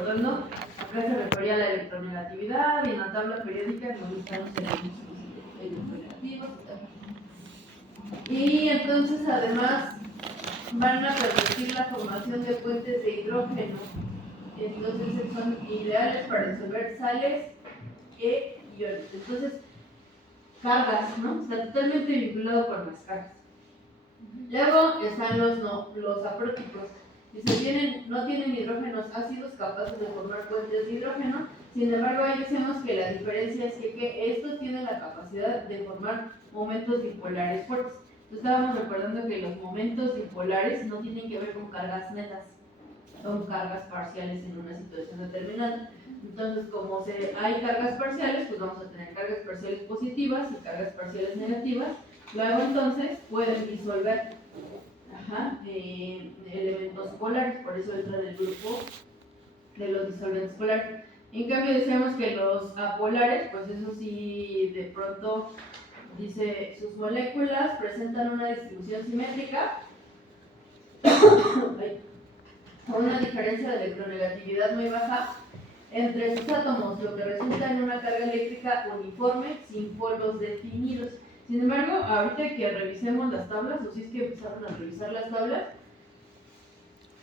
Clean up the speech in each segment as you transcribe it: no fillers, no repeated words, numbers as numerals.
recordando, acá se refería a la electronegatividad y en la tabla periódica nos están los elementos electronegativos. Y entonces además van a permitir la formación de puentes de hidrógeno. Entonces son ideales para disolver sales e iones. Entonces, cargas, ¿no? Está totalmente vinculado con las cargas. Luego están los apróticos. Dice, no tienen hidrógenos ácidos capaces de formar puentes de hidrógeno. Sin embargo, ahí decimos que la diferencia es que estos tienen la capacidad de formar momentos dipolares fuertes. Entonces, estábamos recordando que los momentos dipolares no tienen que ver con cargas netas, son cargas parciales en una situación determinada. Entonces, como hay cargas parciales, pues vamos a tener cargas parciales positivas y cargas parciales negativas. Luego, entonces, pueden disolver elementos polares, por eso entra en el grupo de los disolventes polares. En cambio, decíamos que los apolares, pues eso sí, de pronto dice, sus moléculas presentan una distribución simétrica con una diferencia de electronegatividad muy baja entre sus átomos, lo que resulta en una carga eléctrica uniforme sin polos definidos. Sin embargo, ahorita que revisemos las tablas, o si es que empezaron a revisar las tablas,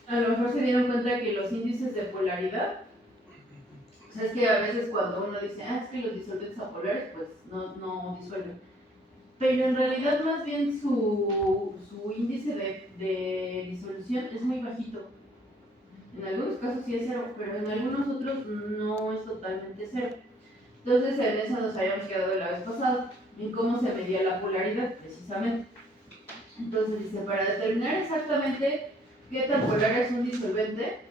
a lo mejor se dieron cuenta que los índices de polaridad, o sea, es que a veces cuando uno dice, es que los disolventes apolares, pues no disuelven. Pero en realidad más bien su índice de disolución es muy bajito. En algunos casos sí es cero, pero en algunos otros no es totalmente cero. Entonces en eso nos habíamos quedado la vez pasada, en cómo se medía la polaridad precisamente. Entonces dice, para determinar exactamente qué tan polar es un disolvente,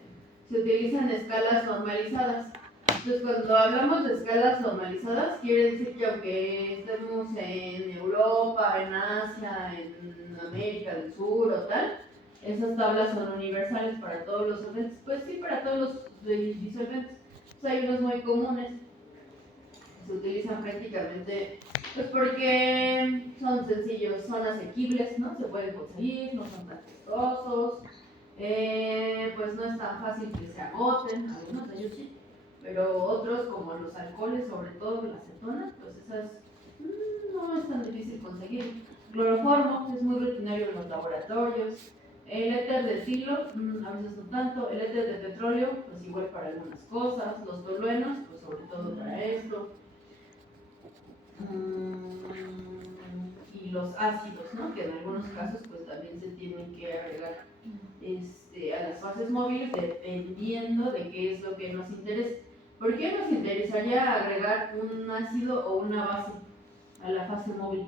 se utilizan escalas normalizadas. Entonces cuando hablamos de escalas normalizadas, quiere decir que aunque estemos en Europa, en Asia, en América del Sur o tal, esas tablas son universales para todos los solventes. Pues sí, para todos los disolventes. Pues hay unos muy comunes, se utilizan prácticamente, pues porque son sencillos, son asequibles, ¿no? Se pueden conseguir, no son tan costosos, pues no es tan fácil que se agoten, algunos de ellos sí, pero otros como los alcoholes, sobre todo la acetona, pues esas no es tan difícil conseguir. Cloroformo es muy rutinario en los laboratorios. El éter de etilo, a veces no tanto. El éter de petróleo, pues igual para algunas cosas. Los toluenos, pues sobre todo para esto. Y los ácidos, ¿no? Que en algunos casos pues también se tienen que agregar a las fases móviles dependiendo de qué es lo que nos interesa. ¿Por qué nos interesaría agregar un ácido o una base a la fase móvil?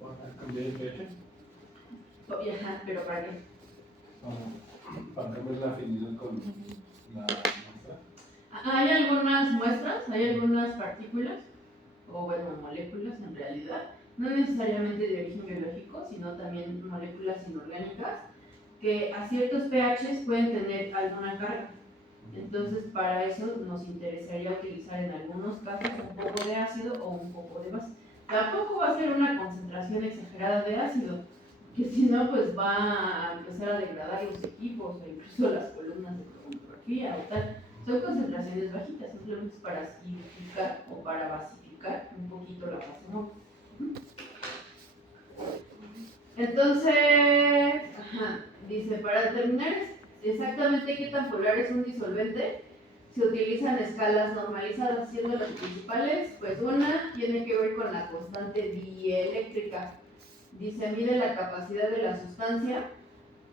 ¿Para cambiar el pH? Ajá, pero ¿para qué? Para cambiar la afinidad con la muestra. Hay algunas muestras, hay algunas partículas, o bueno, moléculas en realidad, no necesariamente de origen biológico, sino también moléculas inorgánicas, que a ciertos pHs pueden tener alguna carga. Entonces, para eso nos interesaría utilizar en algunos casos un poco de ácido o un poco de base. Tampoco va a ser una concentración exagerada de ácido, que si no, pues va a empezar a degradar los equipos o incluso las columnas de cromatografía o tal. Son concentraciones bajitas, simplemente es para acidificar o para basificar un poquito la fase móvil. Entonces, dice, para determinar exactamente qué tan polar es un disolvente, se utilizan escalas normalizadas, siendo las principales, pues una tiene que ver con la constante dieléctrica. Dice, mide la capacidad de la sustancia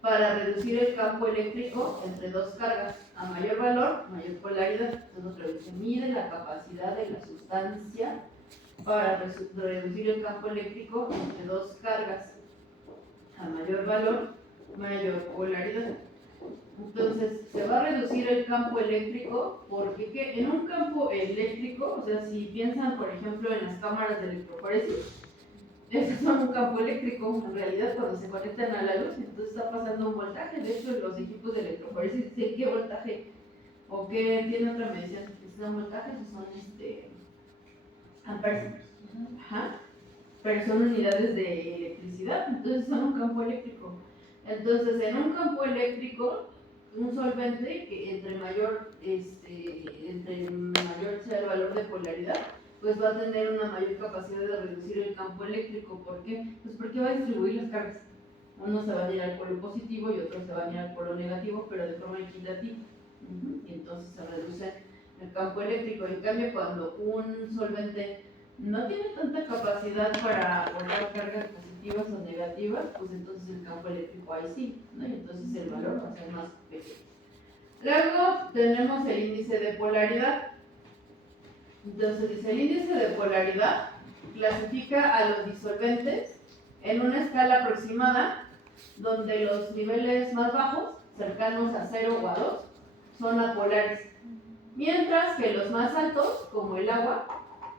para reducir el campo eléctrico entre dos cargas. A mayor valor, mayor polaridad. Entonces, otra vez, mide la capacidad de la sustancia para reducir el campo eléctrico entre dos cargas. A mayor valor, mayor polaridad. Entonces, se va a reducir el campo eléctrico porque en un campo eléctrico, o sea, si piensan, por ejemplo, en las cámaras de electroforesis, esos son un campo eléctrico, en realidad, cuando se conectan a la luz, entonces está pasando un voltaje. De hecho, los equipos de electroforesis dicen qué voltaje o qué tiene otra medición. Si son voltajes o son amperes. Pero son unidades de electricidad, entonces son un campo eléctrico. Entonces, en un campo eléctrico, un solvente que entre mayor sea el valor de polaridad, pues va a tener una mayor capacidad de reducir el campo eléctrico. ¿Por qué? Pues porque va a distribuir las cargas. Uno se va a ir al polo positivo y otro se va a ir al polo negativo, pero de forma equitativa. Y entonces se reduce el campo eléctrico. En cambio, cuando un solvente no tiene tanta capacidad para aportar cargas positivas o negativas, pues entonces el campo eléctrico ahí sí, ¿no? Y entonces el valor va a ser más pequeño. Luego tenemos el índice de polaridad. Entonces dice, el índice de polaridad clasifica a los disolventes en una escala aproximada donde los niveles más bajos, cercanos a 0 o a 2, son apolares, mientras que los más altos, como el agua,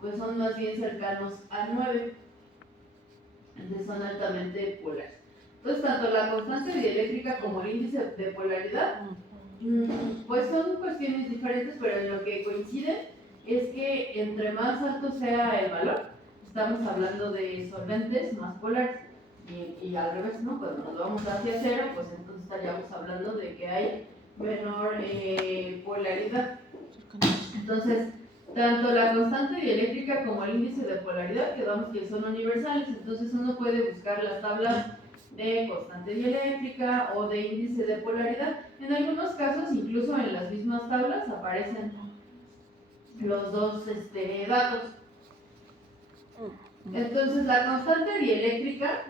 pues son más bien cercanos a 9, entonces son altamente polares. Entonces, tanto la constante dieléctrica como el índice de polaridad, pues son cuestiones diferentes, pero en lo que coinciden es que entre más alto sea el valor, estamos hablando de solventes más polares, y al revés, ¿no? Cuando nos vamos hacia 0, pues entonces estaríamos hablando de que hay menor polaridad. Entonces, tanto la constante dieléctrica como el índice de polaridad, quedamos que son universales, entonces uno puede buscar las tablas de constante dieléctrica o de índice de polaridad. En algunos casos, incluso en las mismas tablas, aparecen los dos datos. Entonces, la constante dieléctrica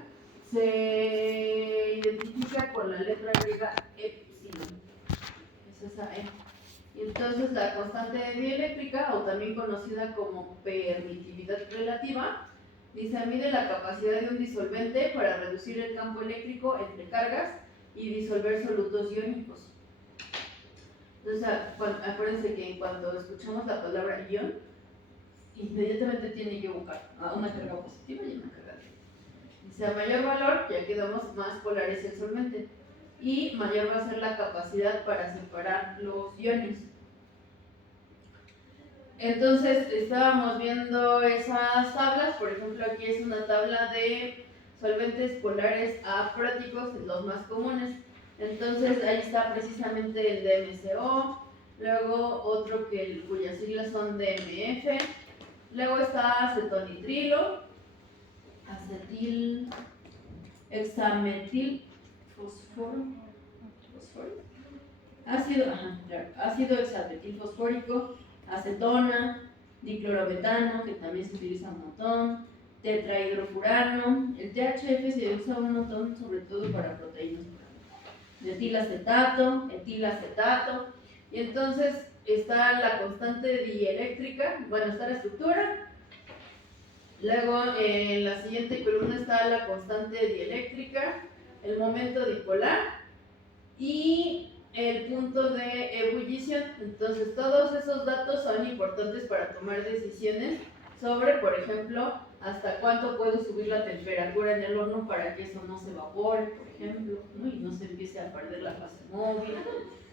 se identifica con la letra griega epsilon. Es esa E. Y entonces, la constante dieléctrica, o también conocida como permitividad relativa, dice, mide la capacidad de un disolvente para reducir el campo eléctrico entre cargas y disolver solutos iónicos. Entonces, acuérdense que cuando escuchamos la palabra ion, inmediatamente tiene que buscar una carga positiva y una carga negativa. Dice, a mayor valor, ya quedamos más polar es el solvente, y mayor va a ser la capacidad para separar los iones. Entonces, estábamos viendo esas tablas. Por ejemplo, aquí es una tabla de solventes polares apróticos, los más comunes. Entonces, ahí está precisamente el DMSO, luego otro cuyas siglas son DMF, luego está acetonitrilo, acetil hexametil ácido hexametil fosfórico, acetona, diclorometano, que también se utiliza un montón, tetrahidrofurano, el THF se usa un montón, sobre todo para proteínas, metilacetato, etilacetato, y entonces está la constante dieléctrica, bueno, está la estructura. Luego, en la siguiente columna está la constante dieléctrica, el momento dipolar y el punto de ebullición. Entonces, todos esos datos son importantes para tomar decisiones sobre, por ejemplo, hasta cuánto puedo subir la temperatura en el horno para que eso no se evapore, por ejemplo, ¿no? Y no se empiece a perder la fase móvil.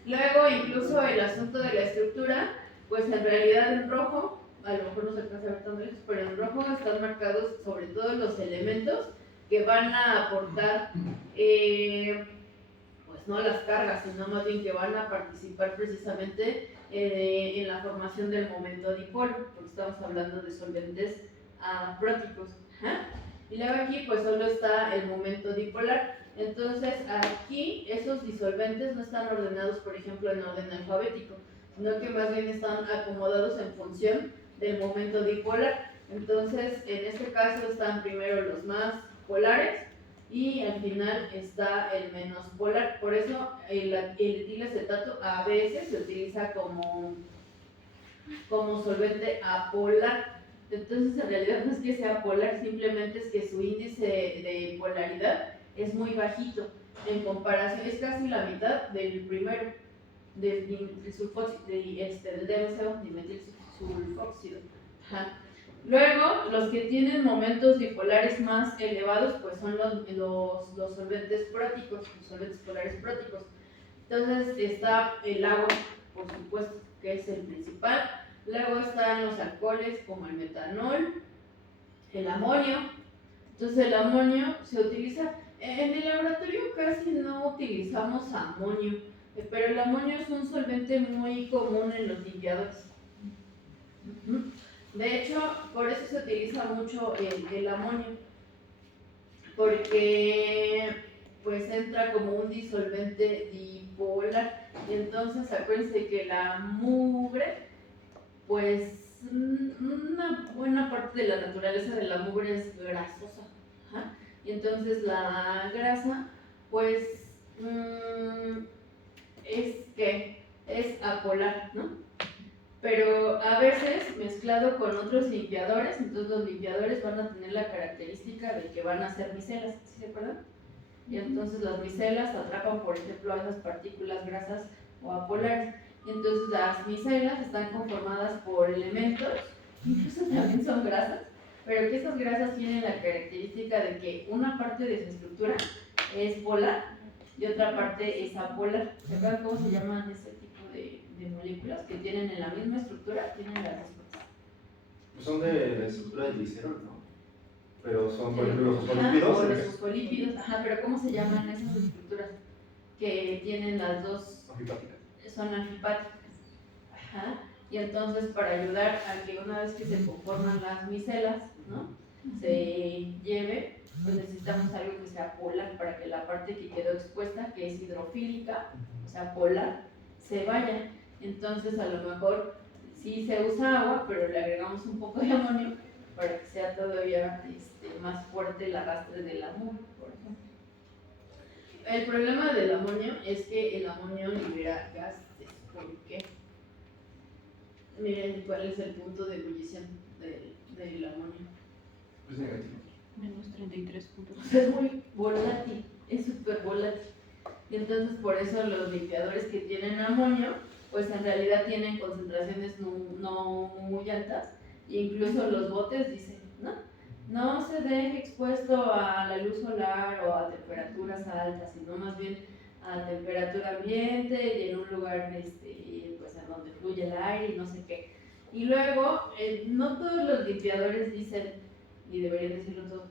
Luego, incluso el asunto de la estructura, pues en realidad en rojo, a lo mejor no se alcanza a ver tan lejos, pero en rojo están marcados sobre todo los elementos que van a aportar, pues no las cargas, sino más bien que van a participar precisamente en la formación del momento dipolo, porque estamos hablando de solventes apróticos. Y luego aquí pues solo está el momento dipolar. Entonces aquí esos disolventes no están ordenados, por ejemplo, en orden alfabético, sino que más bien están acomodados en función del momento dipolar. Entonces, en este caso están primero los más polares y al final está el menos polar. Por eso el etilacetato a veces se utiliza como solvente apolar. Entonces, en realidad no es que sea polar, simplemente es que su índice de polaridad es muy bajito en comparación, es casi la mitad del primero, del dimetilsulfóxido, del DMSO, dimetilsulfóxido. Luego, los que tienen momentos dipolares más elevados, pues son los solventes próticos, los solventes polares próticos. Entonces está el agua, por supuesto, que es el principal. Luego están los alcoholes como el metanol, el amonio. Entonces el amonio se utiliza, en el laboratorio casi no utilizamos amonio, pero el amonio es un solvente muy común en los limpiadores. De hecho, por eso se utiliza mucho el amonio, porque pues entra como un disolvente dipolar. Y entonces acuérdense que la mugre, pues una buena parte de la naturaleza de la mugre es grasosa. Ajá. Y entonces la grasa, pues es apolar, ¿no? Pero a veces mezclado con otros limpiadores, entonces los limpiadores van a tener la característica de que van a ser micelas, ¿sí se acuerdan? Y entonces las micelas atrapan, por ejemplo, a esas partículas grasas o apolares. Y entonces las micelas están conformadas por elementos, incluso también son grasas, pero que esas grasas tienen la característica de que una parte de su estructura es polar y otra parte es apolar. ¿Se acuerdan cómo se llaman ese tipo de moléculas que tienen en la misma estructura? Tienen las mismas. Pues son de la estructura del glicerol, ¿no? Pero son, por ejemplo, los fosfolípidos. fosfolípidos. Los fosfolípidos, pero ¿cómo se llaman esas estructuras que tienen las dos? Anfipáticas. Son anfipáticas. Ajá. Y entonces para ayudar a que una vez que se conforman las micelas, ¿no? Se lleve, pues necesitamos algo que sea polar para que la parte que quedó expuesta, que es hidrofílica, o sea, polar, se vaya. Entonces a lo mejor sí se usa agua, pero le agregamos un poco de amonio para que sea todavía más fuerte el arrastre del amonio, por ejemplo. El problema del amonio es que el amonio libera gases. ¿Por qué? Miren cuál es el punto de ebullición del amonio. Es negativo. Menos 33 puntos. Es muy volátil, es súper volátil. Y entonces por eso los limpiadores que tienen amonio, pues en realidad tienen concentraciones no muy altas. E incluso los botes dicen, no se deje expuesto a la luz solar o a temperaturas altas, sino más bien a temperatura ambiente y en un lugar pues en donde fluye el aire y no sé qué. Y luego, no todos los limpiadores dicen, y deberían decirlo todos,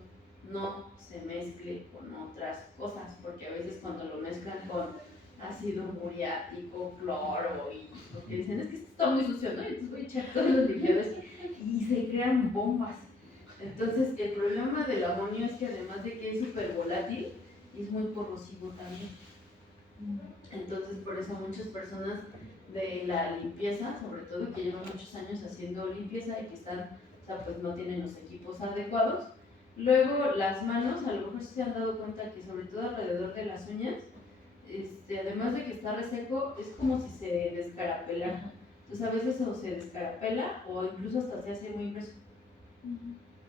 no se mezcle con otras cosas, porque a veces cuando lo mezclan con ácido muriático, cloro, y lo que dicen es que esto está muy sucio, ¿no? Entonces voy a echar todos los limpiadores y se crean bombas. Entonces el problema del amonio es que además de que es súper volátil, es muy corrosivo también. Entonces por eso muchas personas de la limpieza, sobre todo que llevan muchos años haciendo limpieza y que están, pues no tienen los equipos adecuados, luego las manos, a lo mejor se han dado cuenta que sobre todo alrededor de las uñas, además de que está reseco, es como si se descarapelara. Entonces a veces o se descarapela o incluso hasta se hace muy grueso.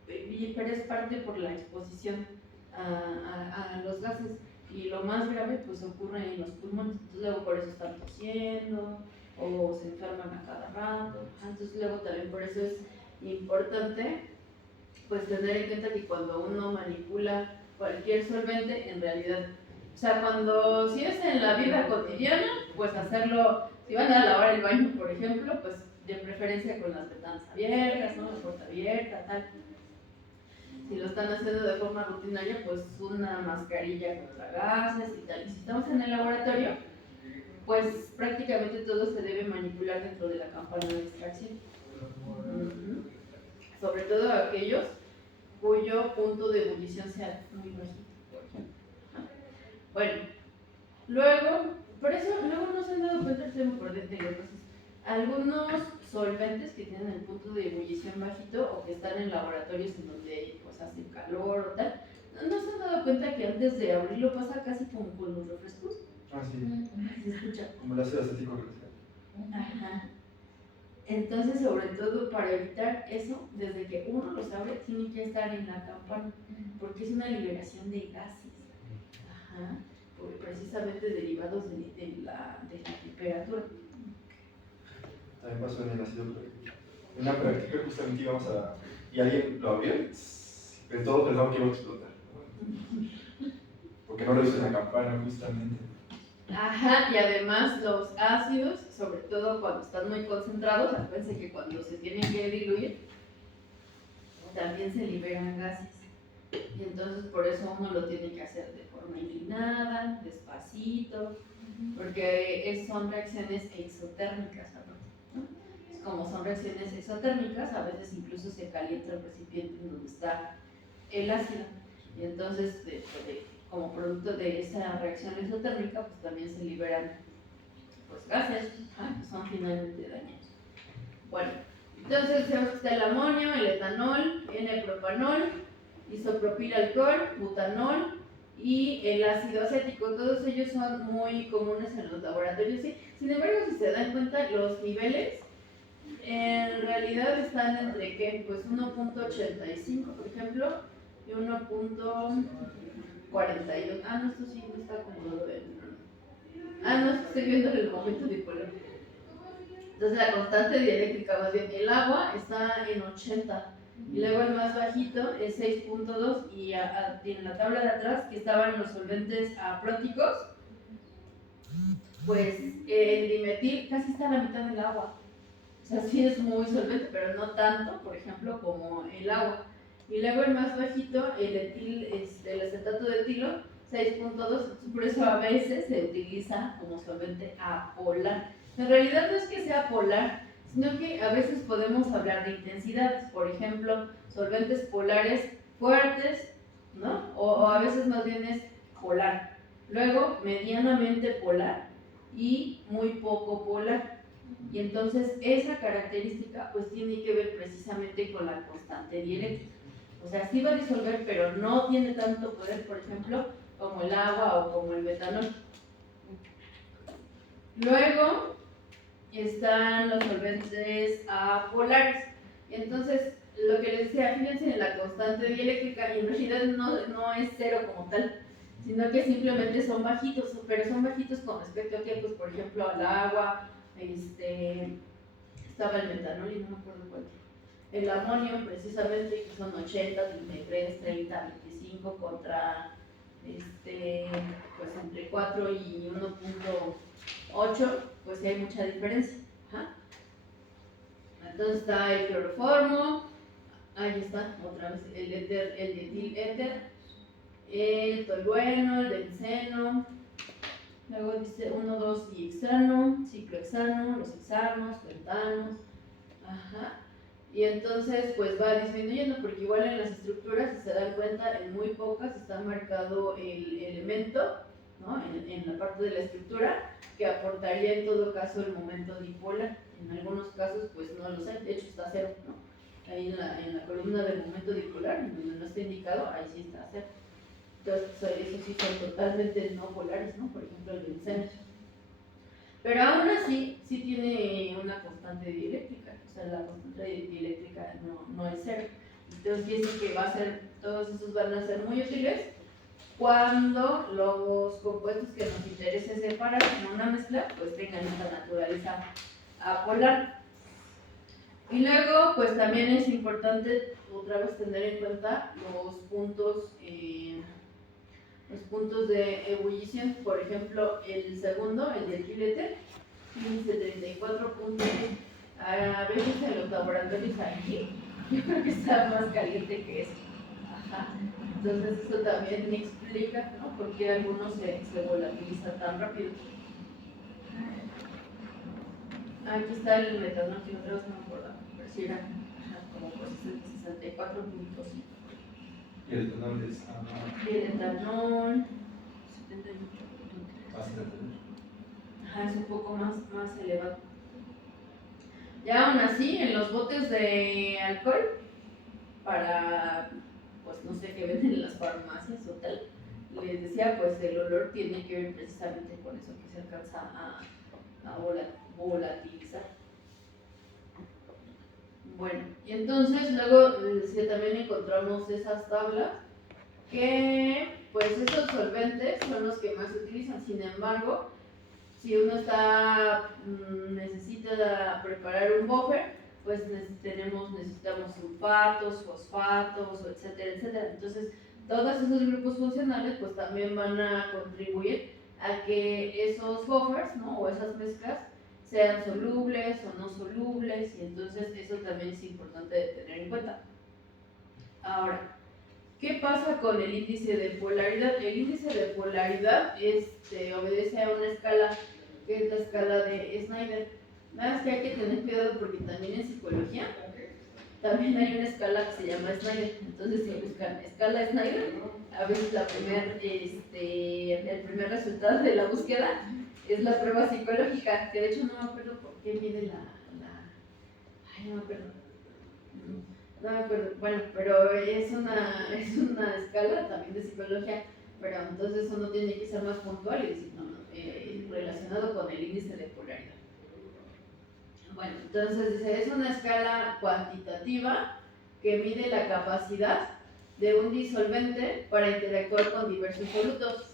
Pero es parte por la exposición a los gases. Y lo más grave pues ocurre en los pulmones. Entonces luego por eso están tosiendo o se enferman a cada rato. Entonces luego también por eso es importante pues tener en cuenta que cuando uno manipula cualquier solvente, en realidad, o sea, si es en la vida cotidiana, pues hacerlo, si van a lavar el baño, por ejemplo, pues de preferencia con las ventanas abiertas, ¿no? La puerta abierta, tal. Si lo están haciendo de forma rutinaria, pues una mascarilla contra gases y tal. Y si estamos en el laboratorio, pues prácticamente todo se debe manipular dentro de la campana de extracción. Sobre todo aquellos cuyo punto de ebullición sea muy bajito, por ejemplo. Bueno, luego, por eso luego no se han dado cuenta, estoy muy por dentro, entonces, algunos solventes que tienen el punto de ebullición bajito o que están en laboratorios en donde pues hace calor o tal, ¿no se han dado cuenta que antes de abrirlo pasa casi como con los refrescos? Ah, sí. Se escucha. Como el ácido acético glicélico. Ajá. Entonces, sobre todo para evitar eso, desde que uno los abre, tiene que estar en la campana, porque es una liberación de gases. Ajá. Precisamente derivados de la temperatura. También pasó en el ácido clorhídrico. En una práctica justamente íbamos a... y alguien lo abrió y todos pensaban que iba a explotar, ¿no? Porque no lo hizo en la campana justamente. Ajá, y además los ácidos, sobre todo cuando están muy concentrados, acuérdense que cuando se tienen que diluir, también se liberan gases. Y entonces por eso uno lo tiene que hacer de forma inclinada, despacito, porque son reacciones exotérmicas, ¿no? Como son reacciones exotérmicas, a veces incluso se calienta el recipiente en donde está el ácido, y entonces como producto de esa reacción exotérmica, pues también se liberan pues gases, que son finalmente dañinos. Bueno, entonces tenemos que está el amonio, el etanol, N-propanol, isopropil alcohol, butanol y el ácido acético. Todos ellos son muy comunes en los laboratorios, ¿sí? Sin embargo, si se dan cuenta, los niveles en realidad están entre ¿qué? Pues 1.85, por ejemplo, y 1.42. No, esto sí no está acomodado no, estoy viendo el momento dipolar. Entonces la constante dieléctrica, más bien el agua, está en 80. Y luego el más bajito es 6.2. Y en la tabla de atrás, que estaban los solventes apróticos, pues el dimetil casi está a la mitad del agua. O sea, sí es muy solvente, pero no tanto, por ejemplo, como el agua. Y luego el más bajito, el acetato de etilo, 6.2, por eso a veces se utiliza como solvente apolar. En realidad no es que sea polar, sino que a veces podemos hablar de intensidades, por ejemplo, solventes polares fuertes, ¿no? O a veces más bien es polar. Luego, medianamente polar y muy poco polar. Y entonces esa característica pues tiene que ver precisamente con la constante dieléctrica. O sea, sí va a disolver, pero no tiene tanto poder, por ejemplo, como el agua o como el metanol. Luego están los solventes apolares. Y entonces, lo que les decía, fíjense en la constante dieléctrica, y en realidad no es cero como tal, sino que simplemente son bajitos, pero son bajitos con respecto a que, pues, por ejemplo, al agua, estaba el metanol y no me acuerdo cuál. El amonio, precisamente, que son 80, 33, 30, 25 contra pues entre 4 y 1.8, pues hay mucha diferencia. Entonces está el cloroformo, ahí está, otra vez, el éter, el dietil éter, el tolueno, el benceno, luego dice 1, 2 y hexano, ciclohexano, los hexanos, pentanos, y entonces pues va disminuyendo, porque igual en las estructuras, si se dan cuenta, en muy pocas está marcado el elemento, ¿no? En la parte de la estructura, que aportaría en todo caso el momento dipolar. En algunos casos pues no lo sé, de hecho está cero, ¿no? Ahí en la columna del momento dipolar, en donde no está indicado, ahí sí está cero. Entonces esos sí son totalmente no polares, ¿no? Por ejemplo el benceno. Pero aún así, sí tiene una constante dieléctrica, o sea, la constante dieléctrica no es cero. Entonces, pienso que todos esos van a ser muy útiles cuando los compuestos que nos interese separar en una mezcla, pues tengan esta naturaleza apolar. Y luego, pues también es importante otra vez tener en cuenta los puntos de ebullición. Por ejemplo, el segundo, el dietil éter, dice 34 puntos. A veces en los laboratorios aquí, yo creo que está más caliente que eso. Entonces eso también me explica, ¿no? Por qué algunos se volatilizan tan rápido. Aquí está el metanol, que otra vez no me acuerdo, pero sí era como por 64.5. Y el etanol es Y el etanol 78.3. bastante. es un poco más elevado. Ya aún así, en los botes de alcohol, para, pues no sé, qué venden en las farmacias o tal, les decía, pues el olor tiene que ver precisamente con eso, que se alcanza a volatilizar. Bueno, y entonces luego les decía, también encontramos esas tablas que, pues esos solventes son los que más se utilizan. Sin embargo, si uno necesita preparar un buffer, pues necesitamos sulfatos, fosfatos, etcétera, etcétera. Entonces, todos esos grupos funcionales pues también van a contribuir a que esos buffers, ¿no? O esas mezclas sean solubles o no solubles, y entonces eso también es importante de tener en cuenta. Ahora, ¿Qué pasa con el índice de polaridad? El índice de polaridad obedece a una escala que es la escala de Snyder. Nada más que hay que tener cuidado porque también en psicología también hay una escala que se llama Snyder. Entonces, si buscan escala Snyder, a veces el primer resultado de la búsqueda es la prueba psicológica, que de hecho no me acuerdo por qué mide ay, no me acuerdo. No me acuerdo. Bueno, pero es una escala también de psicología, pero entonces uno tiene que ser más puntual y decir, relacionado con el índice de polaridad. Bueno, entonces dice, es una escala cuantitativa que mide la capacidad de un disolvente para interactuar con diversos solutos.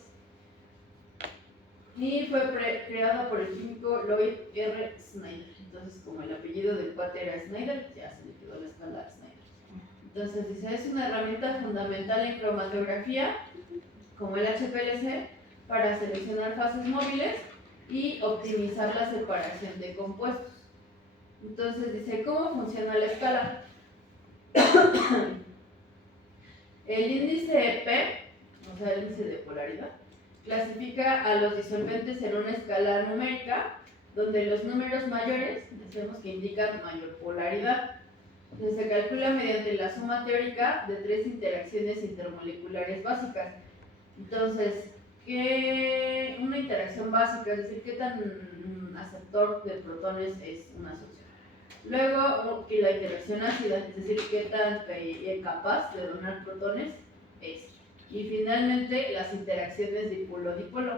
Y fue creada por el químico Lloyd R. Snyder. Entonces, como el apellido del cuate era Snyder, ya se le quedó la escala Snyder. Entonces dice, es una herramienta fundamental en cromatografía, como el HPLC, para seleccionar fases móviles y optimizar la separación de compuestos. Entonces dice, ¿cómo funciona la escala? El índice P, o sea, el índice de polaridad, clasifica a los disolventes en una escala numérica, donde los números mayores, decimos que indican mayor polaridad. Se calcula mediante la suma teórica de 3 interacciones intermoleculares básicas. Entonces, ¿qué una interacción básica? Es decir, ¿qué tan aceptor de protones es una asociación? Luego, que la interacción ácida, es decir, ¿qué tan capaz de donar protones es? Y finalmente, las interacciones dipolo-dipolo.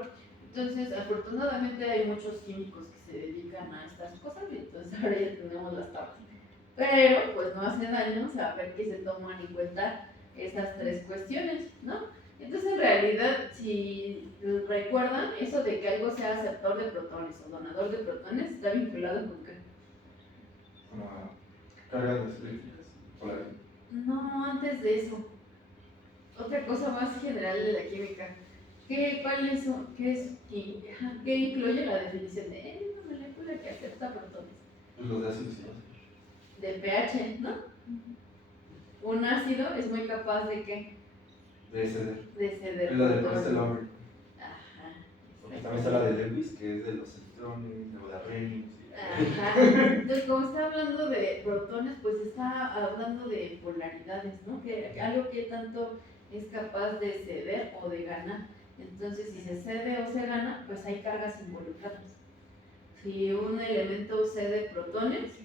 Entonces, afortunadamente hay muchos químicos que se dedican a estas cosas y entonces ahora ya tenemos las tablas. Pero, pues no hace daño saber que se toman en cuenta esas 3 cuestiones, ¿no? Entonces, en realidad, si recuerdan, eso de que algo sea aceptor de protones o donador de protones está vinculado con qué. Una carga de eléctricas, polaridad. No, antes de eso. Otra cosa más general de la química. ¿Qué incluye la definición de una molécula que acepta protones? Pues los de ácidos y básicos. De pH, ¿no? Un ácido es muy capaz de ¿qué? De ceder. De ceder. Es la de Prestelauer. Ajá. Porque también está la de Lewis, que es de los electrones, luego de Arrhenius. Ajá. Entonces, como está hablando de protones, pues está hablando de polaridades, ¿no? Que algo que tanto es capaz de ceder o de ganar. Entonces, si se cede o se gana, pues hay cargas involucradas. Si un elemento cede protones,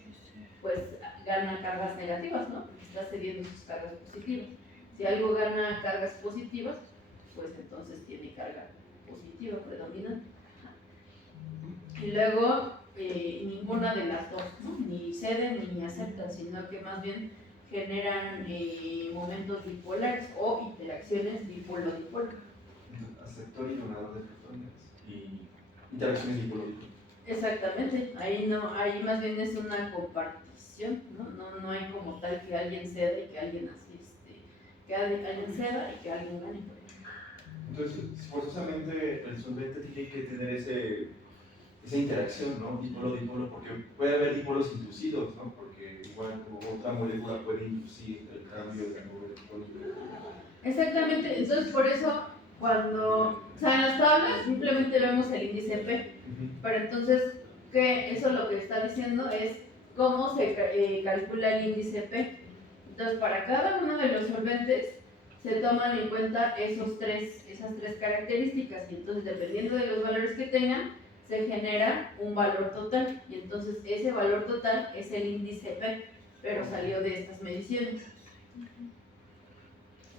pues gana cargas negativas, ¿no? Porque está cediendo sus cargas positivas. Si algo gana cargas positivas, pues entonces tiene carga positiva predominante. Y luego, ninguna de las dos, ¿no? Ni ceden ni aceptan, sino que más bien generan momentos dipolares o interacciones dipolo-dipolo. Aceptor y donador de protones y interacciones dipolo-dipolo. Exactamente, ahí más bien es una compartición, no hay como tal que alguien ceda y que alguien ceda y que alguien gane. Entonces, forzosamente el solvente tiene que tener esa interacción, ¿no? Dipolo-dipolo, porque puede haber dipolos inducidos, ¿no? Porque igual otra molécula puede inducir el cambio de dipolo. Exactamente, entonces por eso cuando, o sea, en las tablas simplemente vemos el índice P, pero entonces, eso lo que está diciendo es cómo se calcula el índice P. Entonces, para cada uno de los solventes se toman en cuenta esas tres características y entonces, dependiendo de los valores que tengan, se genera un valor total y entonces ese valor total es el índice P, pero salió de estas mediciones.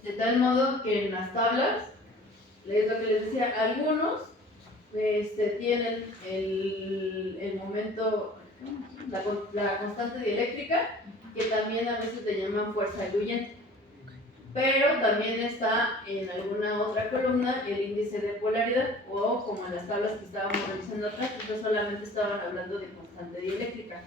De tal modo que en las tablas, es lo que les decía, algunos tienen el momento, la constante dieléctrica, que también a veces le llaman fuerza diluyente. Pero también está en alguna otra columna el índice de polaridad, o como en las tablas que estábamos revisando atrás, estos solamente estaban hablando de constante dieléctrica.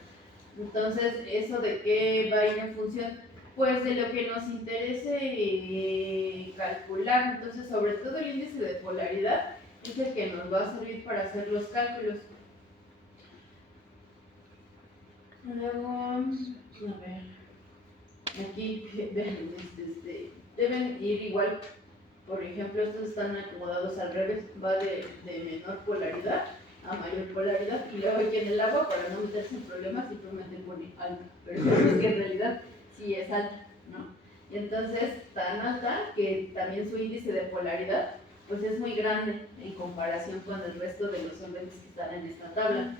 Entonces, ¿eso de qué va a ir en función? Pues de lo que nos interese calcular. Entonces, sobre todo el índice de polaridad es el que nos va a servir para hacer los cálculos. Luego, a ver, aquí vean, deben ir igual. Por ejemplo, estos están acomodados al revés, va de menor polaridad a mayor polaridad, y luego aquí en el agua, para no meterse en problemas, simplemente pone alta, pero sabemos que en realidad sí es alta, ¿no? Y entonces, tan alta que también su índice de polaridad pues es muy grande en comparación con el resto de los solventes que están en esta tabla.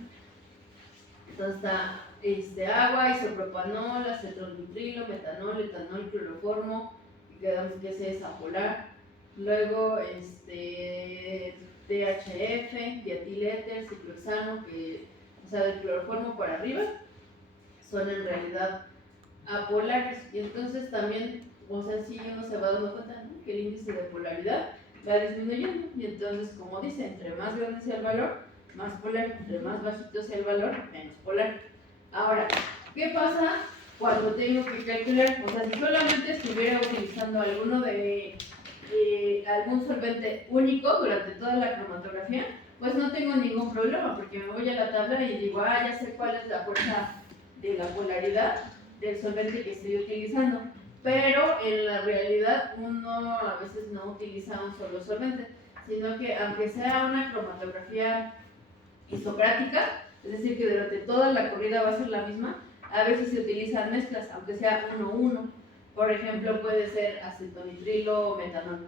Entonces está agua, isopropanol, acetonitrilo, metanol, etanol, cloroformo, y quedamos que ese es apolar. Luego THF, dietiléter, ciclohexano, o sea, del cloroformo para arriba, son en realidad apolares. Y entonces también, o sea, sí uno se va dando cuenta, ¿no?, que el índice de polaridad va disminuyendo. Y entonces, como dice, entre más grande sea el valor, más polar; entre más bajito sea el valor, menos polar. Ahora, ¿qué pasa cuando tengo que calcular? O sea, si solamente estuviera utilizando alguno de algún solvente único durante toda la cromatografía, pues no tengo ningún problema, porque me voy a la tabla y digo, ya sé cuál es la fuerza de la polaridad del solvente que estoy utilizando. Pero en la realidad uno a veces no utiliza un solo solvente, sino que aunque sea una cromatografía isocrática, es decir, que durante toda la corrida va a ser la misma, a veces se utilizan mezclas, aunque sea 1-1. Por ejemplo, puede ser acetonitrilo o metanol.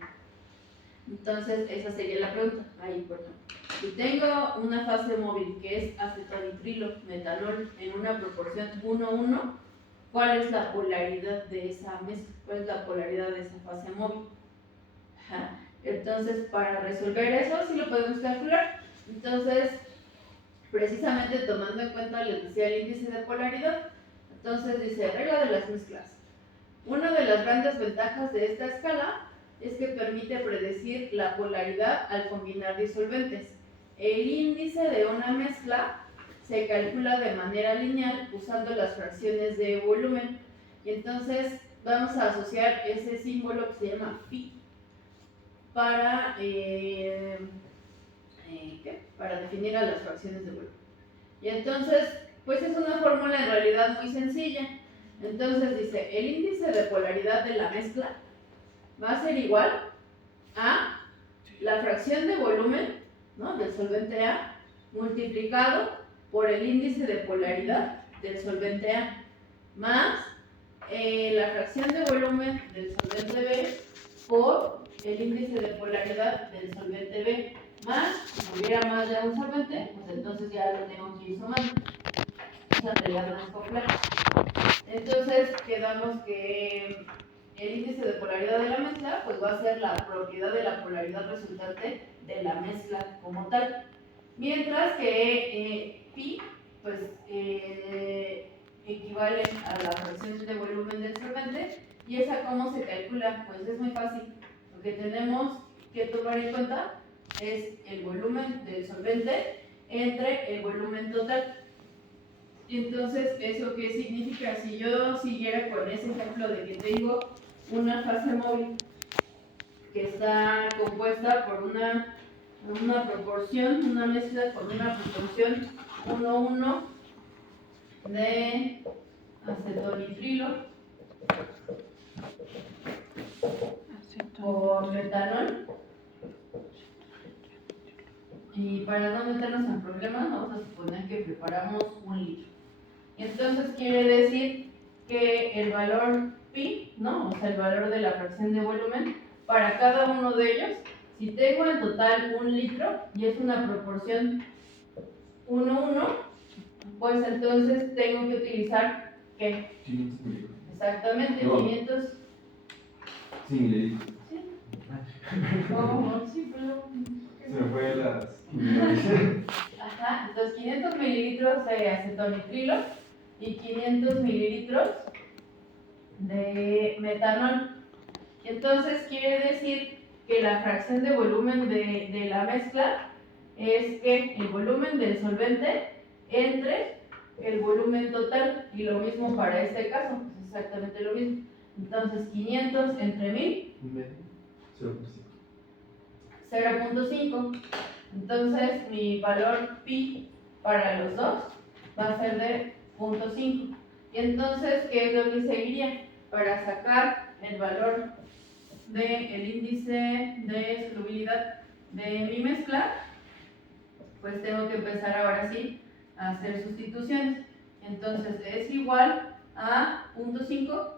Entonces, esa sería la pregunta. Ahí, por ejemplo, si tengo una fase móvil que es acetonitrilo, metanol en una proporción 1-1, ¿cuál es la polaridad de esa mezcla? ¿Cuál es la polaridad de esa fase móvil? Entonces, para resolver eso, sí lo podemos calcular. Entonces, precisamente tomando en cuenta, les decía, el índice de polaridad. Entonces dice, regla de las mezclas. Una de las grandes ventajas de esta escala es que permite predecir la polaridad al combinar disolventes. El índice de una mezcla se calcula de manera lineal usando las fracciones de volumen. Y entonces vamos a asociar ese símbolo que se llama phi para para definir a las fracciones de volumen. Y entonces, pues es una fórmula en realidad muy sencilla. Entonces dice, el índice de polaridad de la mezcla va a ser igual a la fracción de volumen, ¿no?, del solvente A multiplicado por el índice de polaridad del solvente A, más la fracción de volumen del solvente B por el índice de polaridad del solvente B, más, si hubiera más de un solvente, pues entonces ya lo tengo que ir sumando. Esa realidad no es compleja. Entonces quedamos que el índice de polaridad de la mezcla pues va a ser la propiedad de la polaridad resultante de la mezcla como tal. Mientras que pi pues equivale a la fracción de volumen del solvente. ¿Y esa cómo se calcula? Pues es muy fácil. Lo que tenemos que tomar en cuenta es el volumen del solvente entre el volumen total. Entonces, ¿eso qué significa? Si yo siguiera con ese ejemplo de que tengo una fase móvil que está compuesta por una proporción, una mezcla con una proporción 1-1 de acetonitrilo por metanol, y para no meternos en problemas vamos a suponer que preparamos 1 litro. Entonces quiere decir que el valor pi, ¿no?, o sea, el valor de la fracción de volumen para cada uno de ellos, si tengo en total 1 litro y es una proporción 1-1, pues entonces tengo que utilizar ¿qué? 500 mililitros. Exactamente, No. 500. Sí, mililitros. ¿Sí? Oh, sí, pero Se me fue las. Ajá, entonces 500 mililitros de acetonitrilo y 500 mililitros de metanol. Entonces quiere decir que la fracción de volumen de la mezcla es que el volumen del solvente entre el volumen total, y lo mismo para este caso, es exactamente lo mismo. Entonces 500 entre 1000, 0.5. Entonces mi valor pi para los dos va a ser de 0.5. Y entonces, ¿qué es lo que seguiría? Para sacar el valor del índice de solubilidad de mi mezcla, pues tengo que empezar ahora sí a hacer sustituciones. Entonces es igual a 0.5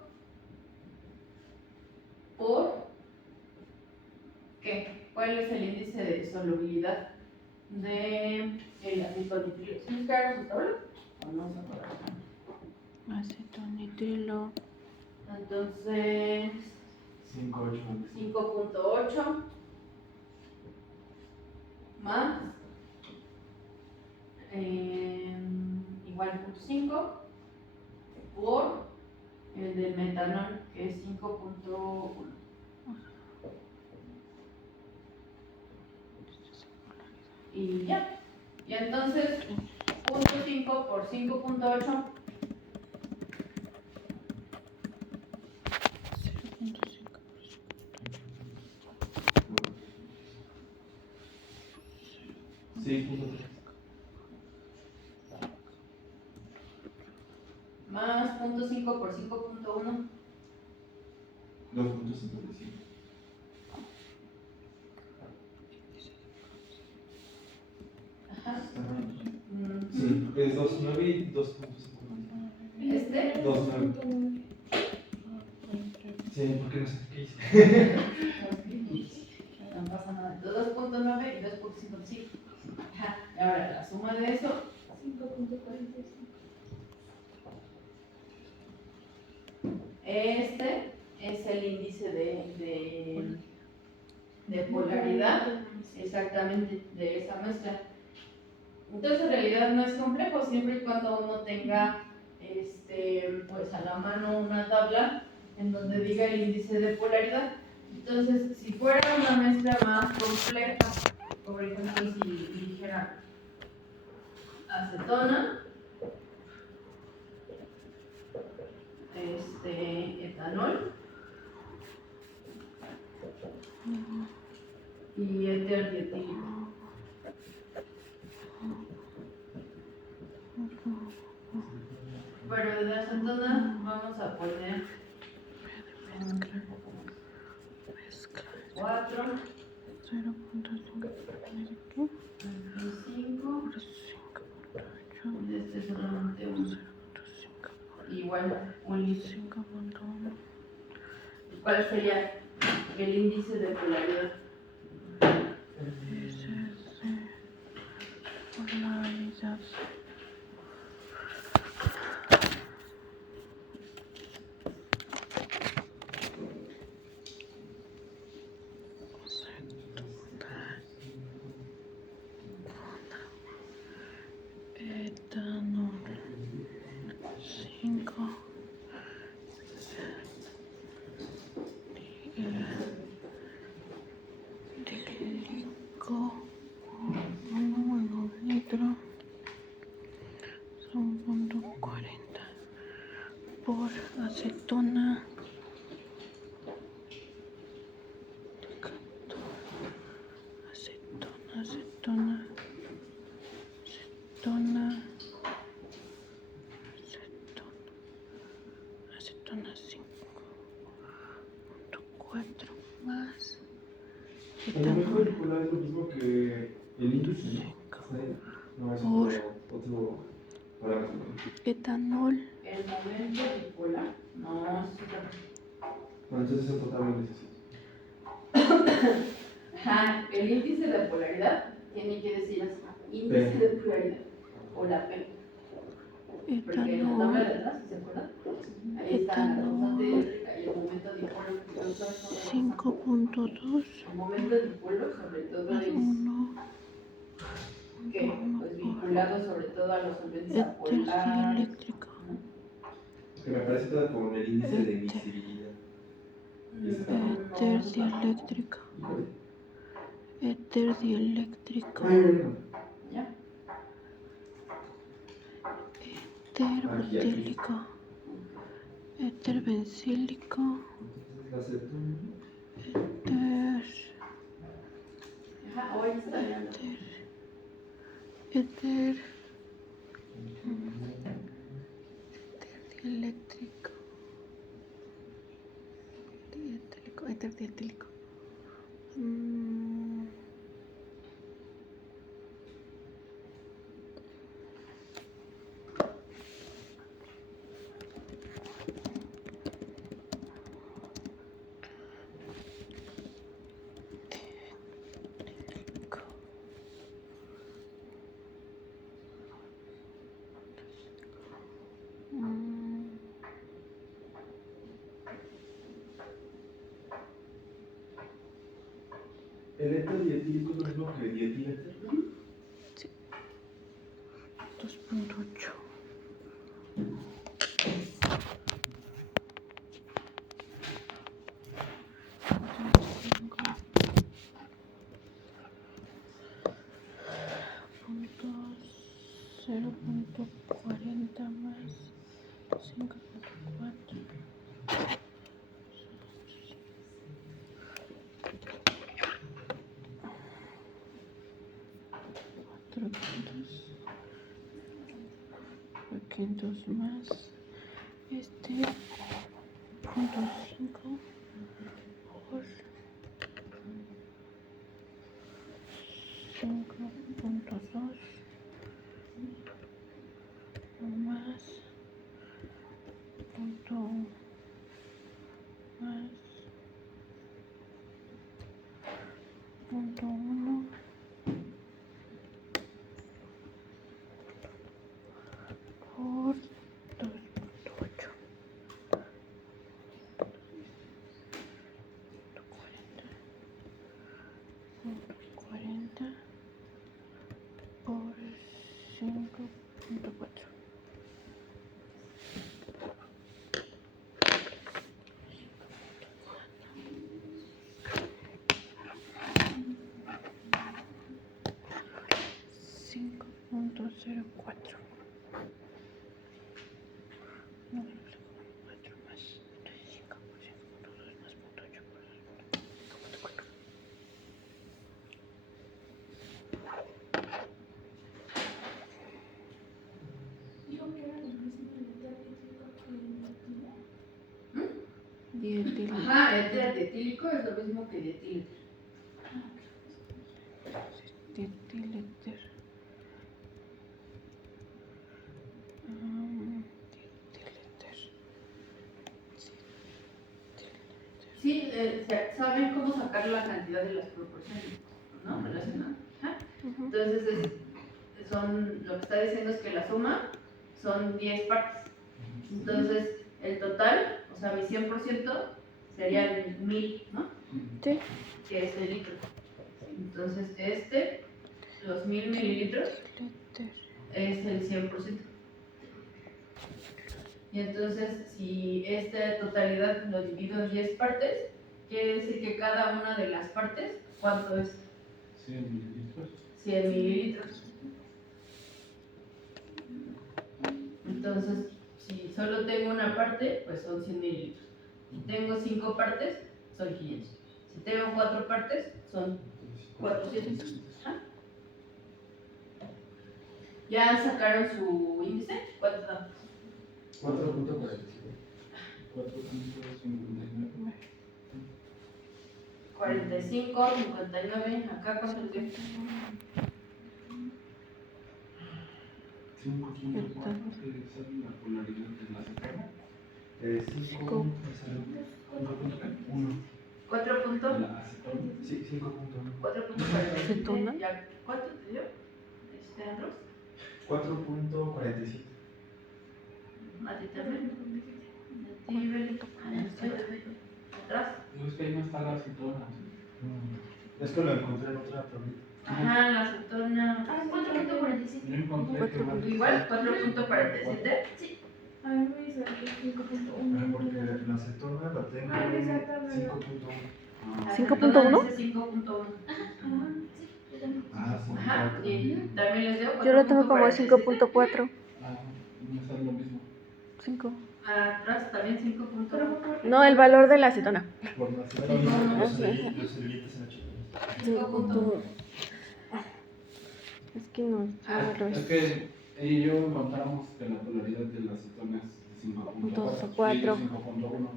por ¿qué? ¿Cuál es el índice de solubilidad de el acetonitrilo? ¿Sí nos quedaron sus tablas? ¿O no se acuerdan? Acetonitrilo. Entonces 5.8 más igual 0.5 por el del metanol, que es 5.1. Y ya. Y entonces 0.5 por 5.8 0.5. 6.3. más 0.5 por 5.1. 2.55. Ajá. Sí, es 2.9 y 2.5. Este 2.9. Sí, porque no sé qué hice. no pasa nada. 2.9 y 2.55. Ajá. Y ahora la suma de eso 5.45. Este es el índice de polaridad, exactamente, de esa mezcla. Entonces en realidad no es complejo, siempre y cuando uno tenga pues a la mano una tabla en donde diga el índice de polaridad. Entonces, si fuera una mezcla más compleja, por ejemplo, si dijera acetona, etanol y éter dietílico. Pero de la acetona vamos a poner 4, 0.5. 25, y este es solamente 1. Igual, un litro. 5.1. ¿Cuál sería el índice de polaridad? Polaridad. Etanol 5. Etílico 1 litro son 0.40 por acetona. Acetona 5.4 más A lo mejor el polar es lo mismo que el índice, ¿no? No, es otro parámetro. etanol. El momento dipolar. No, sí. Bueno, entonces en total lo necesito. Ajá, el índice de polaridad tiene que decir así, índice de polaridad o la P. Porque en la tabla de atrás, ¿se acuerdan? Ahí está la constante eléctrica y el momento dipolo. 5.2 El momento dipolo, sobre todo, más es 1 que pues vinculado sobre todo a los solventes éter apolares. dieléctrico. Que me parece todo con el índice de emisibilidad. Éter dieléctrico. Éter dieléctrico. ¿Ya? Éter butílico. Éter bencílico. Éter. Ajá, hoy está bien. Éter dieléctrico. Dieléctrico. éter dietílico. ¿El éter dietílico es lo mismo que dietíléter? Sí. 2.8. Puntos 0.40 más 5.4. 4 puntos. 500 más punto 5 por 5.2 más punto más punto 1 por 2.8. 40 por 5.4. Punto 0.4. No, 4 más 5 por 5.2 más punto 8 por 2.4. Dijo que era lo mismo el éter dietílico que el Dietílico. Ajá, éter dietílico es lo mismo que dietílico. Dietíléter. Sí, saben cómo sacar la cantidad de las proporciones, ¿no? Relacionadas. Ajá. Entonces, lo que está diciendo es que la suma son 10 partes. Entonces, el total, o sea, mi 100% serían 1000, ¿no? Sí. Que es el litro. Entonces, los 1000 mililitros, es el 100%. Y entonces, si esta totalidad lo divido en 10 partes, quiere decir que cada una de las partes, ¿cuánto es? 100 mililitros. 100 mililitros. Entonces, si solo tengo una parte, pues son 100 mililitros. Si tengo 5 partes, son 500. Si tengo 4 partes, son 400. ¿Ah? ¿Ya sacaron su índice? ¿Cuánto da? 4.47. 4.59. 45, 59, acá cuánto les dio. 5.4, que es la polaridad de la acetona. 5. 1. 4 puntos. La acetona. Sí, 5.1. 4.47. ¿Ya cuánto te dio? Andros. 4.47. A ti también. A ti, Beli. Atrás. Pero es que ahí no está la acetona. Es que lo encontré en otra tablita. Ajá, la acetona. Ah, 4.47. Yo encontré que va Igual, 4.47. A mí me hizo el 5.1. Porque la acetona la tengo Ah, en exactamente. 5.1. La 5.1. acetona dice 5.1. Ajá, sí, yo también. Ah, sí. Ajá, y también les dio 4.47. Yo lo tengo como 5.4. Ah, me sale lo mismo. 5. Atrás también 5.1. No, el valor de la acetona. Por la acetona, los cerillitos en la chica. 5.1. Es que no. Es que ella y yo encontramos que la polaridad de la acetona es 5.4. 4. Sí, 5.1.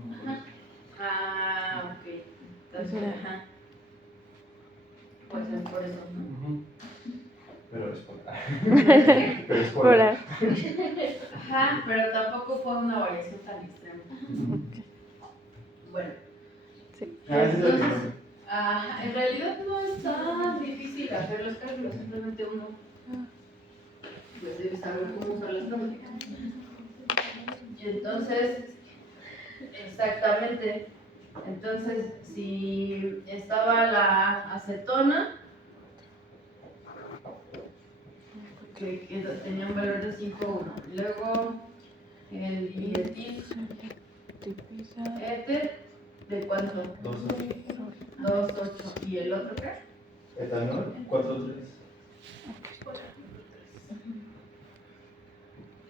Ah, ok. Entonces, ajá. Pues es por eso, ¿no? Pero es por Sí. Pero es por Polar. Ajá, pero tampoco fue una variación tan extrema. Bueno, entonces, en realidad no es tan difícil hacer los cálculos, simplemente uno pues debe saber cómo usar las gráficas. Y entonces, exactamente, entonces si estaba la acetona, que tenía un valor de 5,1, luego el dietil éter, ¿de cuánto? 2,8. ¿Y el otro qué? Etanol, 4,3.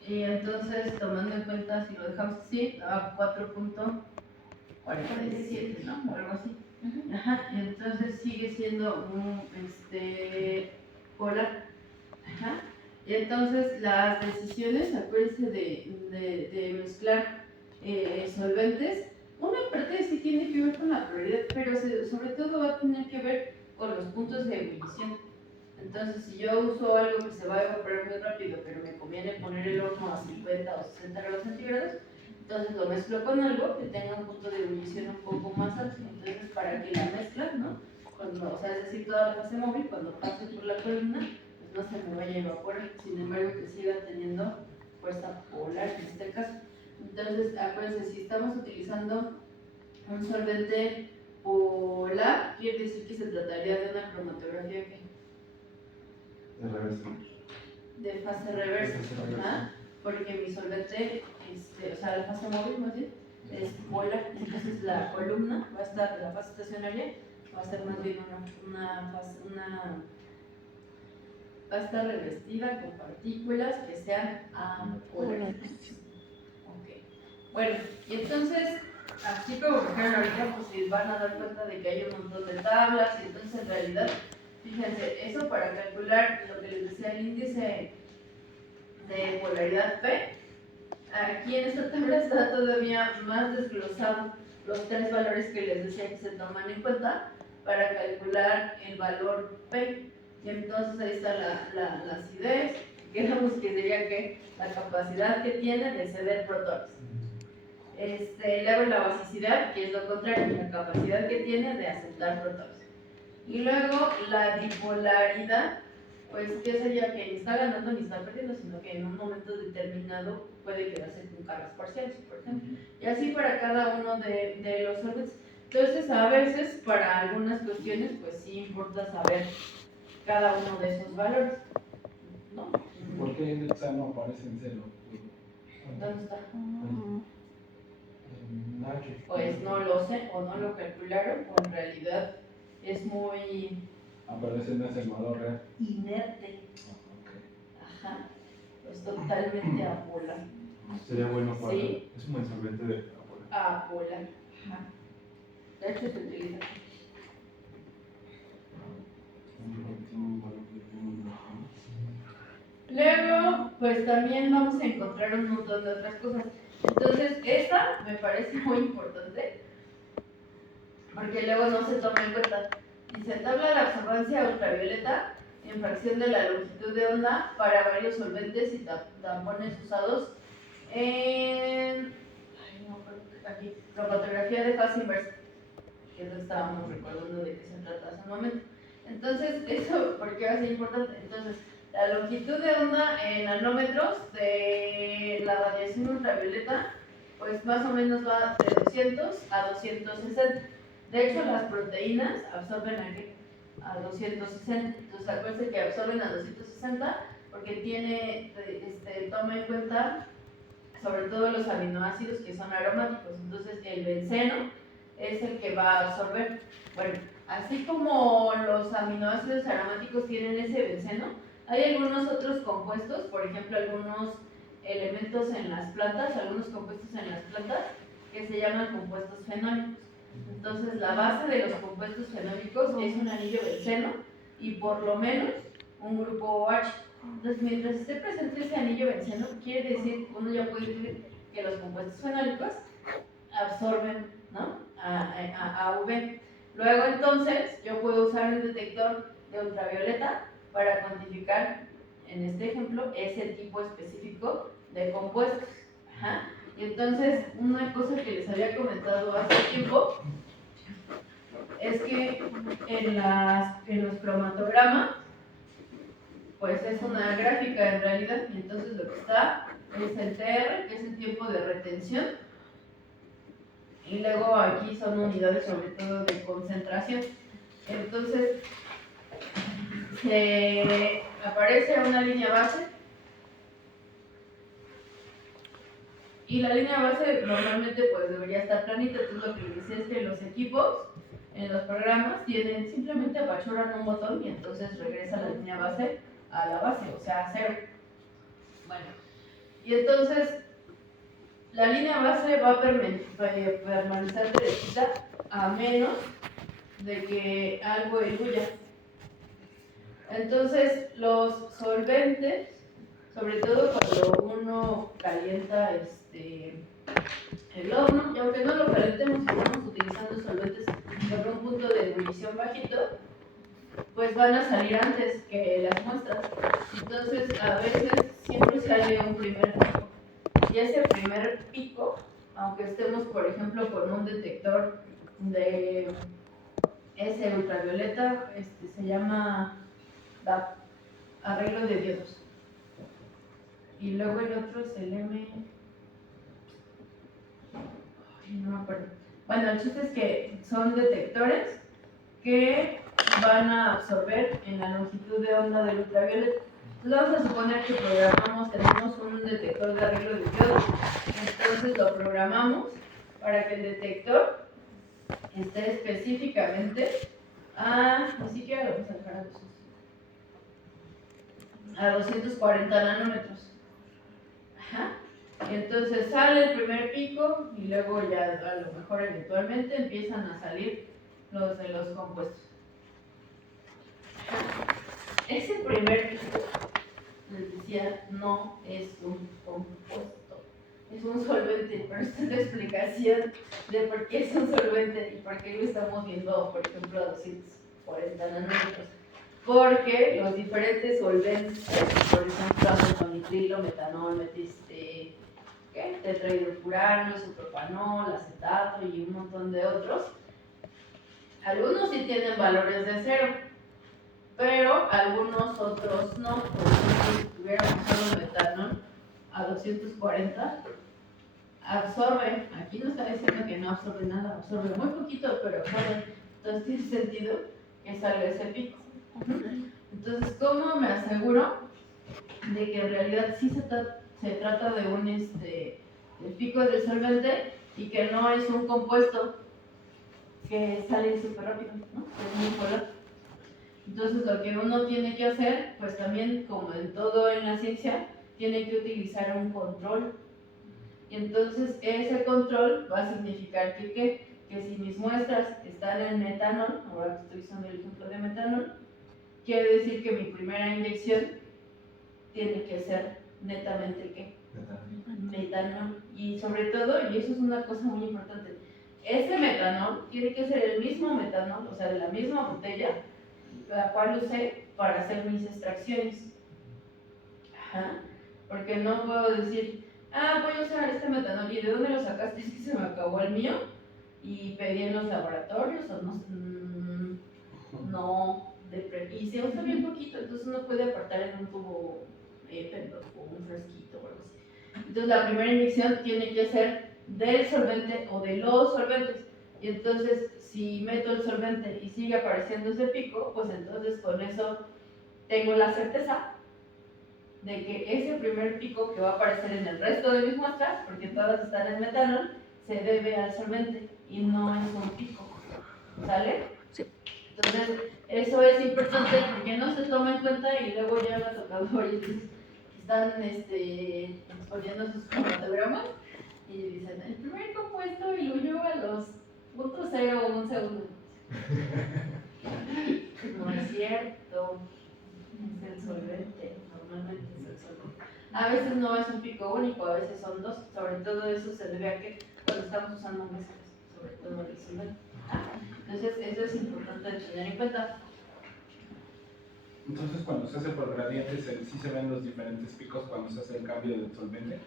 Y entonces, tomando en cuenta, si lo dejamos así, daba 4,47, ¿no? O algo así. Ajá, y entonces sigue siendo un polar. Ajá. Y entonces las decisiones, acuérdense de mezclar solventes, una parte sí tiene que ver con la prioridad, pero sobre todo va a tener que ver con los puntos de ebullición. Entonces, si yo uso algo que se va a evaporar muy rápido, pero me conviene poner el horno a 50 o 60 grados centígrados, entonces lo mezclo con algo que tenga un punto de ebullición un poco más alto. Entonces, para que la mezcla, ¿no? Cuando, o sea, es decir, toda la fase móvil, cuando pase por la columna, pues no se me vaya a evaporar, sin embargo, que siga teniendo fuerza polar en este caso. Entonces, acuérdense, si estamos utilizando un solvente polar, quiere decir que se trataría de una cromatografía que De reversa. de fase reversa, De fase reversa. ¿ah? Porque mi solvente, o sea, la fase móvil más bien, es polar, entonces la columna va a estar, la fase estacionaria va a ser más bien va a estar revestida con partículas que sean apolares. Okay. Bueno, y entonces, así como dijeron ahorita, pues se van a dar cuenta de que hay un montón de tablas, y entonces en realidad, fíjense, eso para calcular lo que les decía, el índice de polaridad P, aquí en esta tabla está todavía más desglosado los tres valores que les decía que se toman en cuenta para calcular el valor P. Y entonces ahí está la acidez, digamos que sería que la capacidad que tiene de ceder protones. Luego la basicidad, que es lo contrario, la capacidad que tiene de aceptar protones. Y luego la dipolaridad, pues que sería que ni está ganando ni está perdiendo, sino que en un momento determinado puede quedarse con cargas parciales, por ejemplo. Y así para cada uno de los solventes. Entonces, a veces, para algunas cuestiones, pues sí importa saber cada uno de esos valores, ¿no? ¿Por qué el hexano aparece en cero? ¿Dónde está? En H. Pues no lo sé, o no lo calcularon, o en realidad es muy Aparece en ese valor real. inerte. Ok. Ajá. Es totalmente apolar. Sería bueno para. Sí. Es un buen solvente de apolar. Apolar. Ajá. De hecho se utiliza. Luego, pues también vamos a encontrar un montón de otras cosas. Entonces, esta me parece muy importante, porque luego no se toma en cuenta. Dice, tabla de absorbancia ultravioleta en fracción de la longitud de onda para varios solventes y tampones usados en aquí, cromatografía de fase inversa, que es lo que estábamos recordando de qué se trata hace un momento. Entonces, eso, ¿por qué va a ser importante? Entonces, la longitud de onda en nanómetros de la radiación ultravioleta, pues más o menos va de 200 a 260. De hecho, las proteínas absorben a 260. Entonces, acuérdense que absorben a 260 porque toma en cuenta sobre todo los aminoácidos que son aromáticos. Entonces, el benceno es el que va a absorber. Bueno, así como los aminoácidos aromáticos tienen ese benceno, hay algunos otros compuestos, por ejemplo, algunos elementos en las plantas, algunos compuestos en las plantas que se llaman compuestos fenólicos. Entonces, la base de los compuestos fenólicos es un anillo benceno y por lo menos un grupo OH. Entonces, mientras esté presente ese anillo benceno, quiere decir, uno ya puede decir que los compuestos fenólicos absorben, ¿no? a UV. Luego entonces yo puedo usar un detector de ultravioleta para cuantificar, en este ejemplo, ese tipo específico de compuestos. Ajá. Y entonces, una cosa que les había comentado hace tiempo es que en los cromatogramas, pues es una gráfica en realidad, y entonces lo que está es el TR, que es el tiempo de retención, y luego aquí son unidades sobre todo de concentración. Entonces, aparece una línea base, y la línea base normalmente pues debería estar planita. Entonces lo que les decía es que los equipos en los programas tienen, simplemente apachurran un botón y entonces regresa la línea base a la base, o sea, a cero. Bueno, y entonces la línea base va a permanecer derechita a menos de que algo diluya. Entonces los solventes, sobre todo cuando uno calienta el horno, y aunque no lo calentemos, estamos utilizando solventes con un punto de ebullición bajito, pues van a salir antes que las muestras. Entonces a veces siempre sale un primer pico, y ese primer pico, aunque estemos por ejemplo con un detector de ese ultravioleta, se llama DAP, arreglo de diodos, y luego el otro es el no me acuerdo. Bueno, el chiste es que son detectores que van a absorber en la longitud de onda del ultravioleta. Entonces vamos a suponer que tenemos un detector de arreglo de diodos, entonces lo programamos para que el detector esté específicamente ni siquiera lo vamos a dejar a 240 nanómetros. Ajá. Entonces sale el primer pico y luego ya a lo mejor eventualmente empiezan a salir los de los compuestos. Ese primer pico, les decía, no es un compuesto, es un solvente, pero esta es la explicación de por qué es un solvente y por qué lo estamos viendo, por ejemplo, a 240 nanómetros. Porque los diferentes solventes, por ejemplo, acetonitrilo, metanol, tetrahidrofurano, isopropanol, acetato y un montón de otros, algunos sí tienen valores de cero, pero algunos otros no. Por ejemplo, si tuviéramos solo metanol a 240, absorbe, aquí no está diciendo que no absorbe nada, absorbe muy poquito, pero absorbe. Entonces tiene sentido que salga ese pico. Entonces, ¿cómo me aseguro de que en realidad sí se trata de el pico del solvente y que no es un compuesto que sale súper rápido, ¿no? Es muy volátil. Entonces, lo que uno tiene que hacer, pues también, como en todo en la ciencia, tiene que utilizar un control. Y entonces, ese control va a significar que si mis muestras están en metanol, ahora estoy usando el ejemplo de metanol, quiere decir que mi primera inyección tiene que ser netamente ¿qué? Metanol. Y sobre todo, y eso es una cosa muy importante, ese metanol tiene que ser el mismo metanol, o sea, de la misma botella, la cual usé para hacer mis extracciones. Ajá. Porque no puedo decir, voy a usar este metanol, ¿y de dónde lo sacaste? Es que se me acabó el mío y pedí en los laboratorios, o no, y se usa bien poquito, entonces uno puede apartar en un tubo o un fresquito o algo así. Entonces la primera inyección tiene que ser del solvente o de los solventes. Y entonces si meto el solvente y sigue apareciendo ese pico, pues entonces con eso tengo la certeza de que ese primer pico que va a aparecer en el resto de mis muestras, porque todas están en metanol, se debe al solvente y no es un pico. ¿Sale? Sí. Entonces, eso es importante porque no se toma en cuenta y luego ya me ha tocado varios que están exponiendo sus cromatogramas y dicen, el primer compuesto diluyó a los 0.01 segundo. No es cierto, es el solvente, normalmente es el solvente. A veces no es un pico único, a veces son dos, sobre todo eso se debe a que cuando estamos usando mezclas, sobre todo el solvente. Entonces, eso es importante tener en cuenta. Entonces, cuando se hace por gradientes, sí se ven los diferentes picos cuando se hace el cambio del solvente.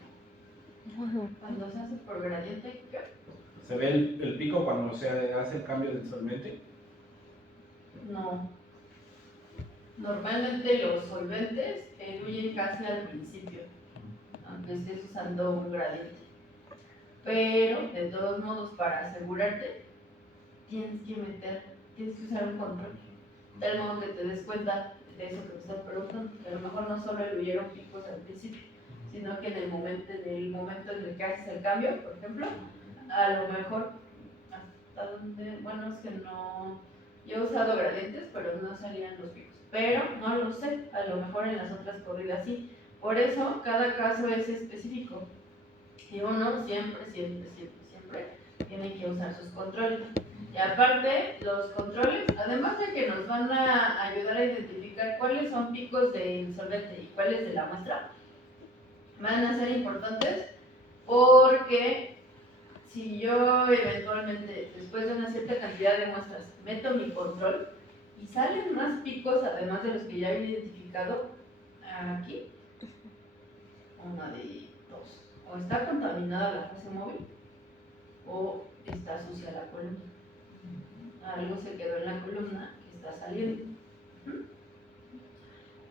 Cuando se hace por gradiente, ¿qué? ¿Se ve el pico cuando se hace el cambio del solvente? No. Normalmente los solventes huyen casi al principio, aunque estés usando un gradiente. Pero, de todos modos, para asegurarte, tienes que usar un control. De tal modo que te des cuenta de eso que te estás preguntando, que a lo mejor no solo huyeron picos al principio, sino que en el momento en el que haces el cambio, por ejemplo, a lo mejor, hasta donde, bueno, es que no, yo he usado gradientes, pero no salían los picos, pero no lo sé, a lo mejor en las otras corridas sí. Por eso, cada caso es específico, y uno siempre tiene que usar sus controles. Y aparte, los controles, además de que nos van a ayudar a identificar cuáles son picos del solvente y cuáles de la muestra, van a ser importantes porque si yo eventualmente, después de una cierta cantidad de muestras, meto mi control y salen más picos además de los que ya he identificado aquí, una de dos, o está contaminada la fase móvil o está sucia la columna. Algo se quedó en la columna que está saliendo.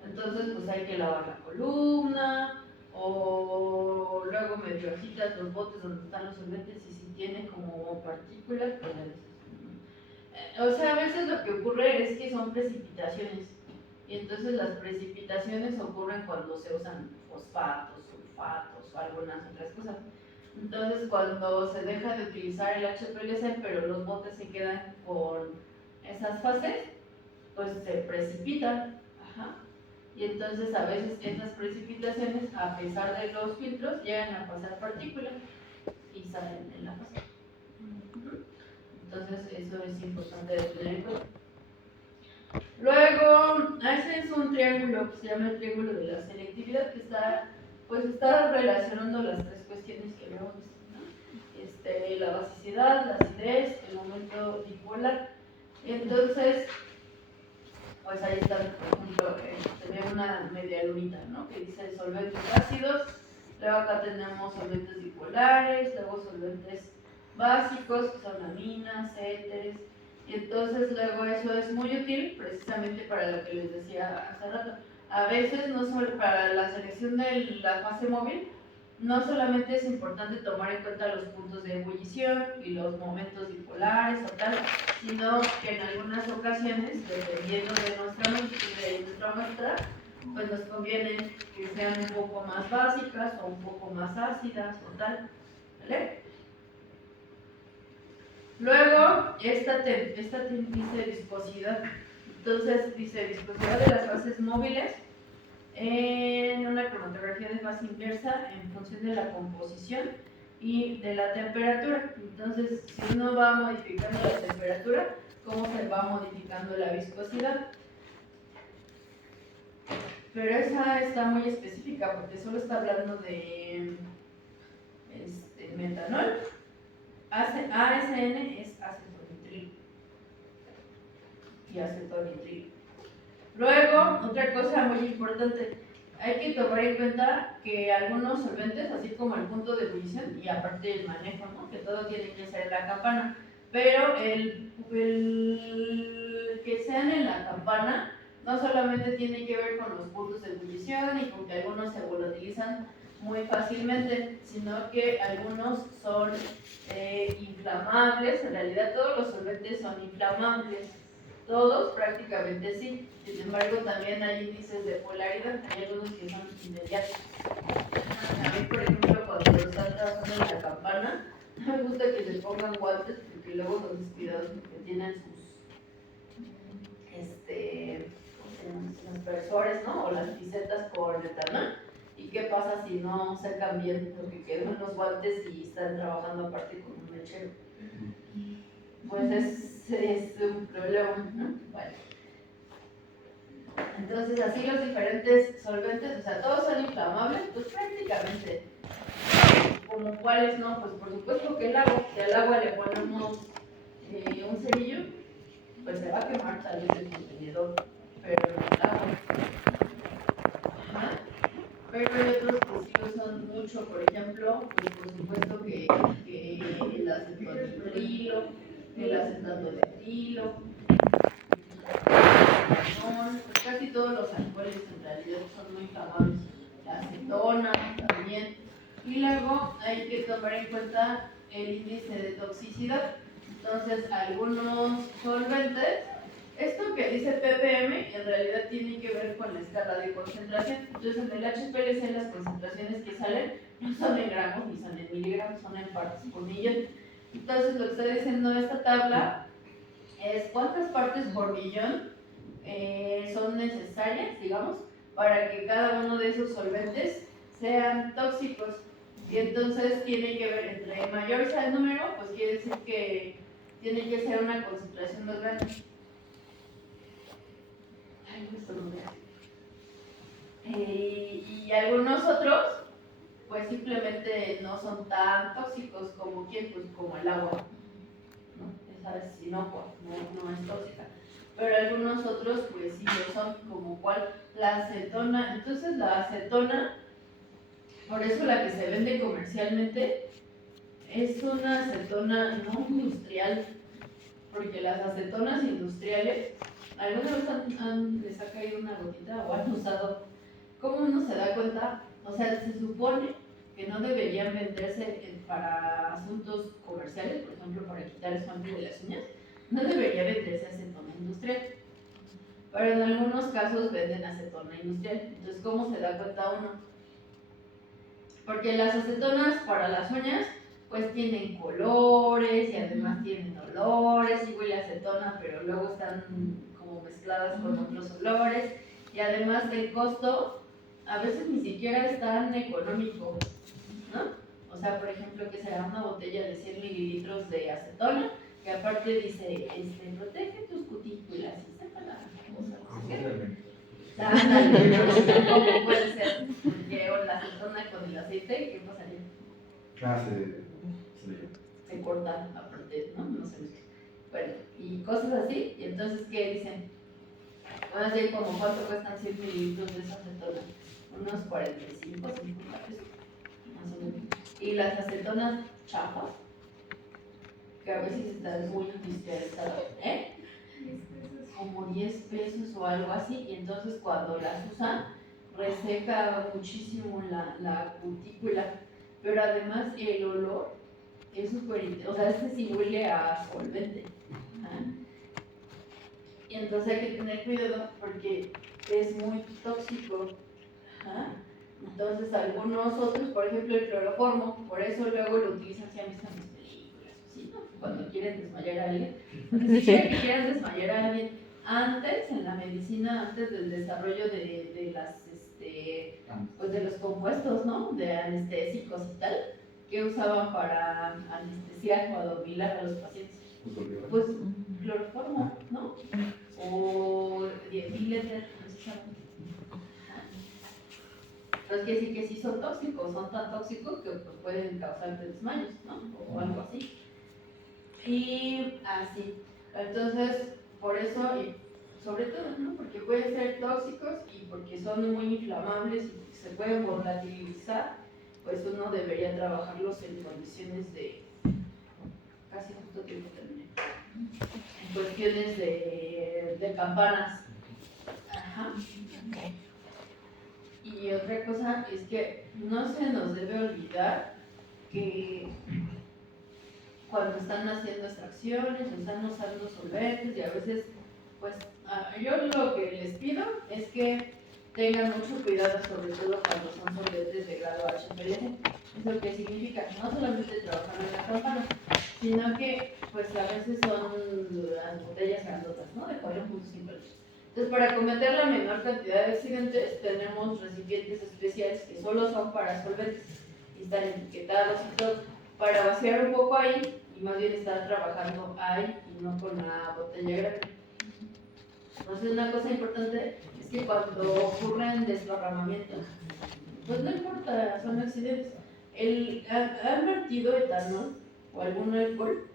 Entonces, pues hay que lavar la columna, o luego medio agitas los botes donde están los solventes y si tiene como partículas, pues o sea, a veces lo que ocurre es que son precipitaciones, y entonces las precipitaciones ocurren cuando se usan fosfatos, sulfatos o algunas otras cosas. Entonces, cuando se deja de utilizar el HPLC, pero los botes se quedan con esas fases, pues se precipitan. Ajá. Y entonces, a veces esas precipitaciones, a pesar de los filtros, llegan a pasar partículas y salen en la fase. Entonces, eso es importante de tener en cuenta. Luego, ese es un triángulo que se llama el triángulo de la selectividad, que está relacionando las tres cuestiones que habíamos visto, ¿no? La basicidad, la acidez, el momento dipolar. Entonces, pues ahí está, por ejemplo, se ve una media lunita, ¿no? Que dice solventes ácidos, luego acá tenemos solventes dipolares, luego solventes básicos, que son aminas, éteres, y entonces luego eso es muy útil precisamente para lo que les decía hace rato. A veces, no solo para la selección de la fase móvil, no solamente es importante tomar en cuenta los puntos de ebullición y los momentos dipolares o tal, sino que en algunas ocasiones, dependiendo de nuestra muestra, pues nos conviene que sean un poco más básicas o un poco más ácidas o tal, ¿vale? Luego, esta dice viscosidad. Entonces, dice viscosidad de las fases móviles en una cromatografía de fase inversa en función de la composición y de la temperatura. Entonces, si uno va modificando la temperatura, ¿cómo se va modificando la viscosidad? Pero esa está muy específica porque solo está hablando de metanol. ASN es acetonitrilo y acetonitrilo. Luego, otra cosa muy importante, hay que tomar en cuenta que algunos solventes, así como el punto de ebullición y aparte el manejo, ¿no? Que todo tiene que ser en la campana, pero el que sean en la campana no solamente tiene que ver con los puntos de ebullición y con que algunos se volatilizan muy fácilmente, sino que algunos son inflamables. En realidad todos los solventes son inflamables, todos prácticamente sí. Sin embargo, también hay índices de polaridad, hay algunos que son inmediatos. A mí, por ejemplo, cuando están trabajando en la campana, me gusta que se pongan guantes porque luego son descuidados porque tienen sus aspersores, ¿no? O las pisetas con etanol. ¿Y qué pasa si no secan bien? Porque quedan los guantes y están trabajando aparte con un mechero. Pues es un problema, ¿no? Bueno. Entonces, así los diferentes solventes, o sea, todos son inflamables, pues prácticamente. Como cuáles no, pues por supuesto que el agua, si al agua le ponemos un cerillo, pues se va a quemar tal vez el contenedor, pero no el agua. Ajá. Pero hay otros que sí lo usan mucho, por ejemplo, pues por supuesto que el acetonitrilo, el acetato de trilo, pues casi todos los alcoholes en realidad son muy inflamables. La acetona también. Y luego hay que tomar en cuenta el índice de toxicidad. Entonces, algunos solventes, esto que dice ppm en realidad tiene que ver con la escala de concentración. Entonces, en el HPLC las concentraciones que salen no son en gramos ni son en miligramos, son en partes por millón. Entonces, lo que está diciendo esta tabla es cuántas partes por millón son necesarias, digamos, para que cada uno de esos solventes sean tóxicos. Y entonces tiene que ver, entre mayor sea el número, pues quiere decir que tiene que ser una concentración más grande. Ay, esto no me y algunos otros, pues simplemente no son tan tóxicos como ¿quién? Pues como el agua, ¿no? Esa es inocua, no es tóxica. Pero algunos otros, pues sí lo son, como cuál, la acetona. Entonces la acetona, por eso la que se vende comercialmente, es una acetona no industrial, porque las acetonas industriales, ¿alguna vez les ha caído una gotita o han usado? ¿Cómo uno se da cuenta? O sea, se supone que no deberían venderse para asuntos comerciales, por ejemplo, para quitar esmalte de las uñas, no debería venderse acetona industrial. Pero en algunos casos venden acetona industrial. Entonces, ¿cómo se da cuenta uno? Porque las acetonas para las uñas pues tienen colores y además tienen olores, y huele a acetona, pero luego están como mezcladas con otros olores, y además el costo a veces ni siquiera es tan económico, ¿no? O sea, por ejemplo, que será una botella de 100 mililitros de acetona, que aparte dice, protege tus cutículas, y saca la cosa, ¿cómo puede ser? Porque la acetona con el aceite, ¿qué pasaría? Se cortan aparte, ¿no? No se mezcla. Bueno, y cosas así, y entonces, ¿qué dicen? Van a decir como cuánto cuestan 100 mililitros de esa acetona, unos 45, 50 pesos, más o menos. Y las acetonas chafas, que a veces están muy industrializadas, como 10 pesos o algo así, y entonces cuando las usan, reseca muchísimo la cutícula, pero además el olor es súper, o sea, sí huele a solvente. Y entonces hay que tener cuidado porque es muy tóxico. Entonces algunos otros, por ejemplo el cloroformo, por eso luego lo utilizan, si han visto en las películas, ¿sí? ¿No? Cuando quieren desmayar a alguien. Si quieren que quieran desmayar a alguien, antes en la medicina, antes del desarrollo de las pues de los compuestos, ¿no? De anestésicos y tal, que usaban para anestesiar o adormilar a los pacientes. Pues cloroformo, ¿no? O dietiléter, precisamente. Entonces quiere decir que sí son tóxicos, son tan tóxicos que pues, pueden causarte desmayos, ¿no? O algo así. Y así. Entonces, por eso, y sobre todo, ¿no? Porque pueden ser tóxicos y porque son muy inflamables y se pueden volatilizar, pues uno debería trabajarlos en condiciones de casi justo tiempo terminé. En cuestiones de campanas. Ajá. Y otra cosa es que no se nos debe olvidar que cuando están haciendo extracciones, están usando solventes y a veces, pues, yo lo que les pido es que tengan mucho cuidado, sobre todo cuando son solventes de grado HPLC. Eso que significa no solamente trabajar en la campana, sino que, pues, a veces son las botellas grandotas, ¿no? De 4.5 litros. Entonces, para cometer la menor cantidad de accidentes, tenemos recipientes especiales que solo son para solventes y están etiquetados y todo, para vaciar un poco ahí y más bien estar trabajando ahí y no con la botella grande. Entonces, una cosa importante es que cuando ocurren desparramamientos, pues no importa, son accidentes. ¿Han vertido etanol o algún alcohol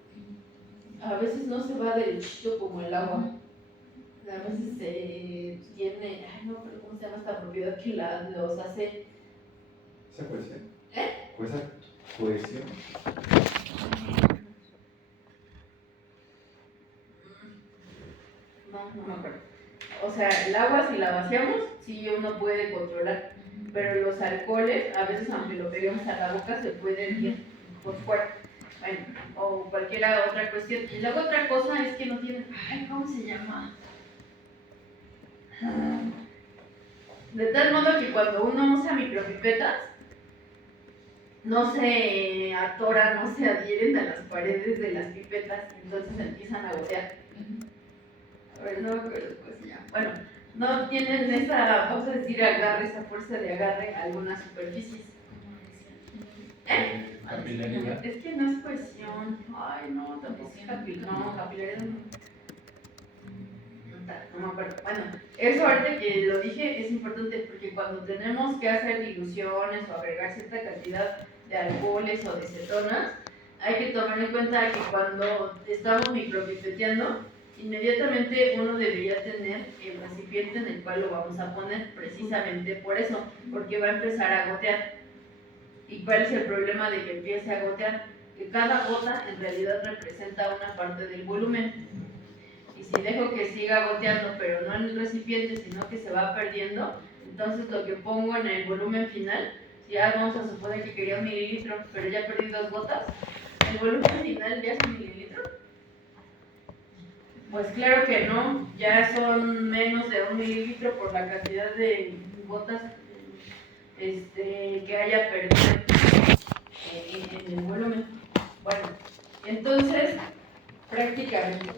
a veces no se va derechito como el agua. A veces tiene, ay no, pero ¿cómo se llama esta propiedad que los hace? ¿Esa cohesión? ¿Esa cohesión? No me acuerdo. O sea, el agua si la vaciamos, sí uno puede controlar, pero los alcoholes, a veces aunque lo peguemos a la boca, se puede ir por fuera. Bueno, o cualquier otra cuestión. Y luego otra cosa es que no tienen, ay, ¿cómo se llama? De tal modo que cuando uno usa micropipetas, no se atoran, no se adhieren a las paredes de las pipetas, entonces empiezan a gotear. A ver, no me acuerdo cómo se llama. Bueno, no tienen esa, vamos a decir, agarre, esa fuerza de agarre a algunas superficies. Capilaridad. Es que no es cohesión. Ay, no, tampoco es capilaridad. No, capilaridad no me acuerdo. Bueno, eso ahorita que lo dije es importante porque cuando tenemos que hacer diluciones o agregar cierta cantidad de alcoholes o de cetonas, hay que tomar en cuenta que cuando estamos micropipeteando, inmediatamente uno debería tener el recipiente en el cual lo vamos a poner, precisamente por eso, porque va a empezar a gotear. ¿Y cuál es el problema de que empiece a gotear? Que cada gota en realidad representa una parte del volumen. Y si dejo que siga goteando, pero no en el recipiente, sino que se va perdiendo, entonces lo que pongo en el volumen final, si ya vamos a suponer que quería 1 mililitro, pero ya perdí 2 gotas, ¿el volumen final ya es 1 mililitro? Pues claro que no, ya son menos de 1 mililitro por la cantidad de gotas que haya perdido en el volumen. Bueno, entonces, prácticamente.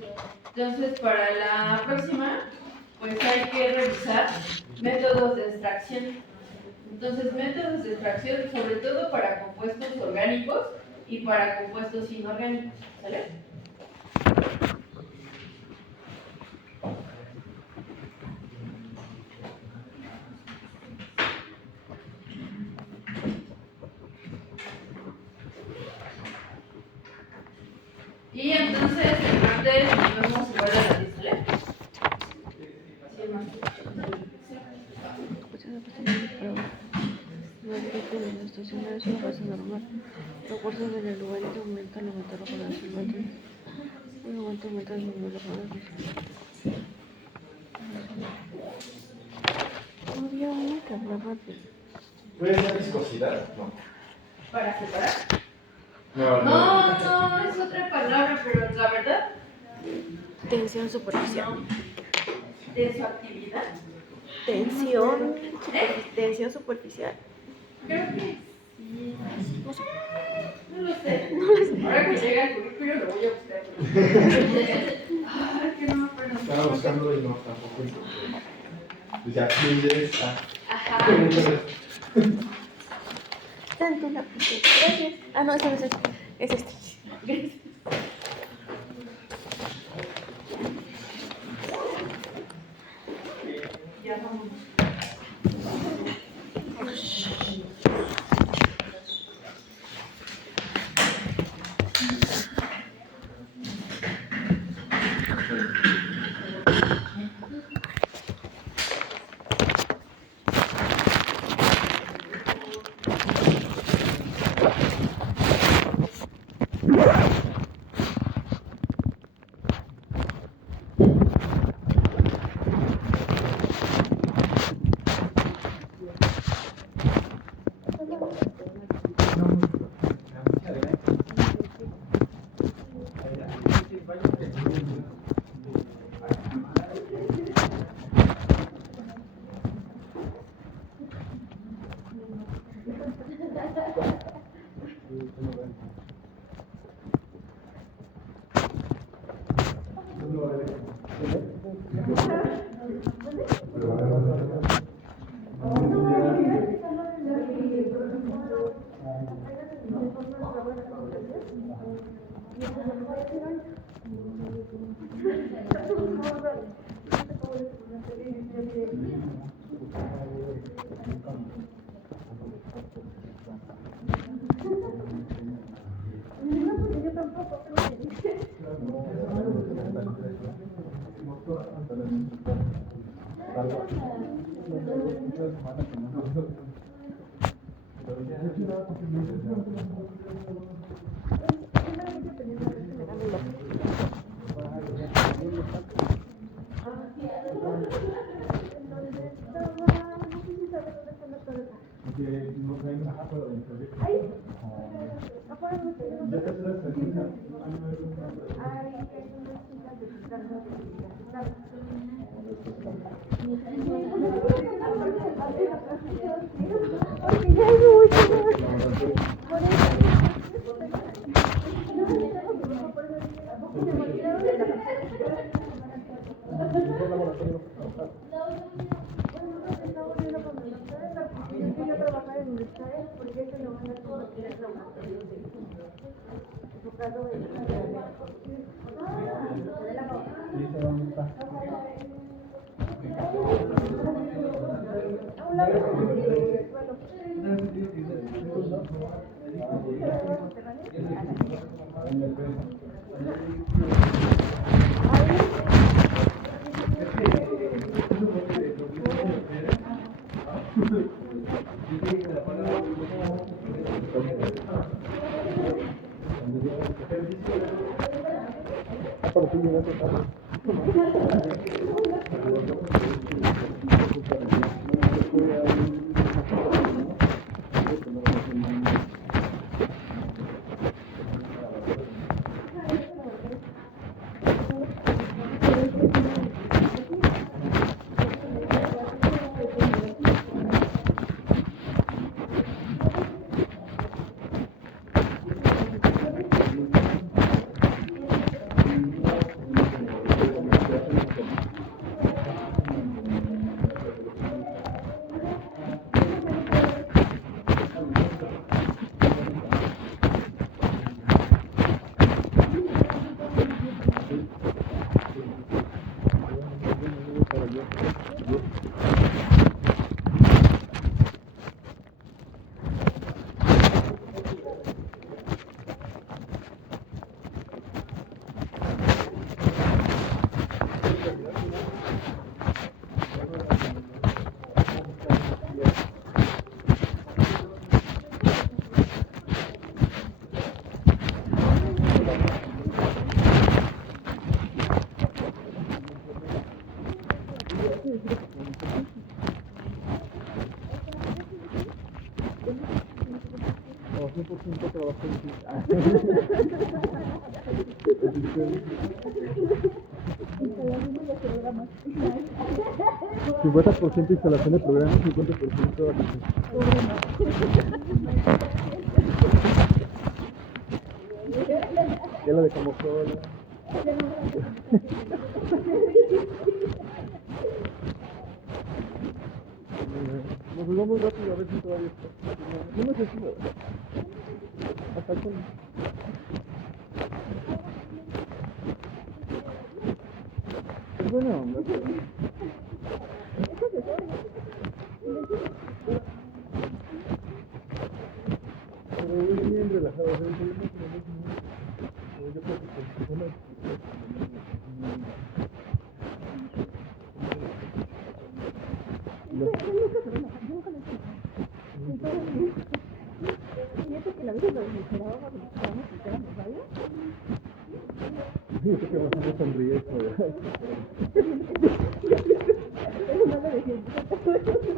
Entonces, para la próxima, pues hay que revisar métodos de extracción. Entonces, métodos de extracción, sobre todo para compuestos orgánicos y para compuestos inorgánicos. ¿Sale? Y entonces, el martes vamos igual a la lista, ¿sale? Sí, el martes. No afecta la estación es una fase normal. La fuerza del lugarito aumenta al aumentar la población. El aumento aumenta el número de población. Había una que hablaba de... ¿Puede ser viscosidad? No. ¿Para separar? No, No, es otra palabra, pero la verdad, Tensión superficial. no. De su actividad. Tensión. Tensión superficial. Creo que sí. No lo sé. Ahora que llega el currículo lo voy a buscar. Ay, que no me acuerdo. Estaba buscando y no, tampoco encontré. Pues ya, sí, ya está. Ajá. Tanto la puse. Gracias. Ah, no, ese no es este. Es este. Ya vamos. 50% instalación de programas, 50% ya la de como sola. Nos vamos rápido a ver si todavía está. No me sé si hasta con... Es buena onda. Pero es bien relajado, o sea, el problema es que no es muy... Yo creo que por personas... Yo creo que bastante sonríe esto, yo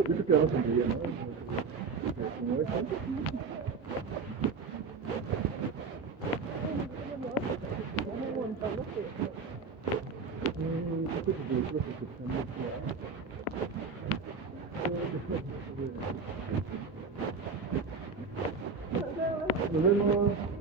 creo que vamos a sonreír, ¿no? Como ves, nos vemos.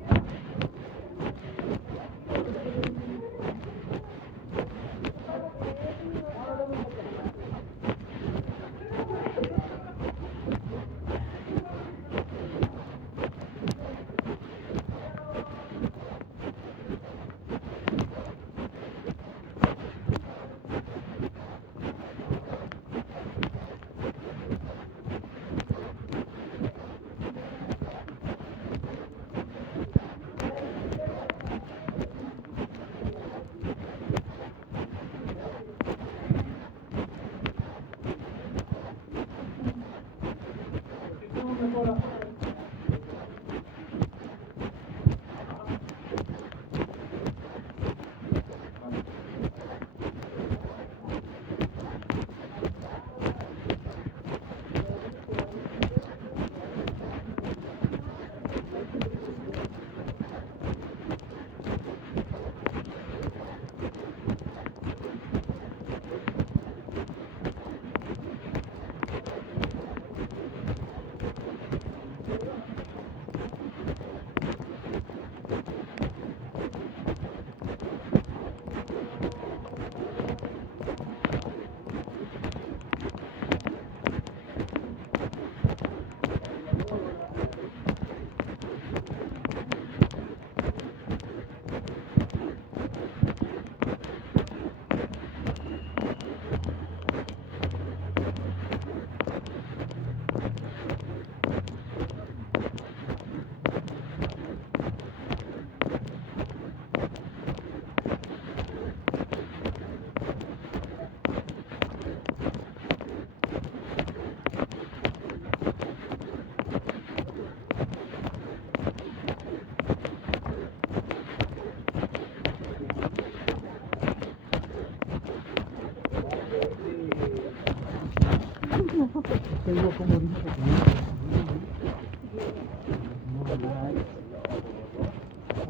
tengo como dice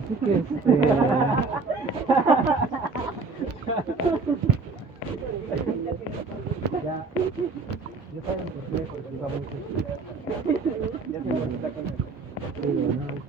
así que ya saben por qué cultivamos ya se bonita con el pero no es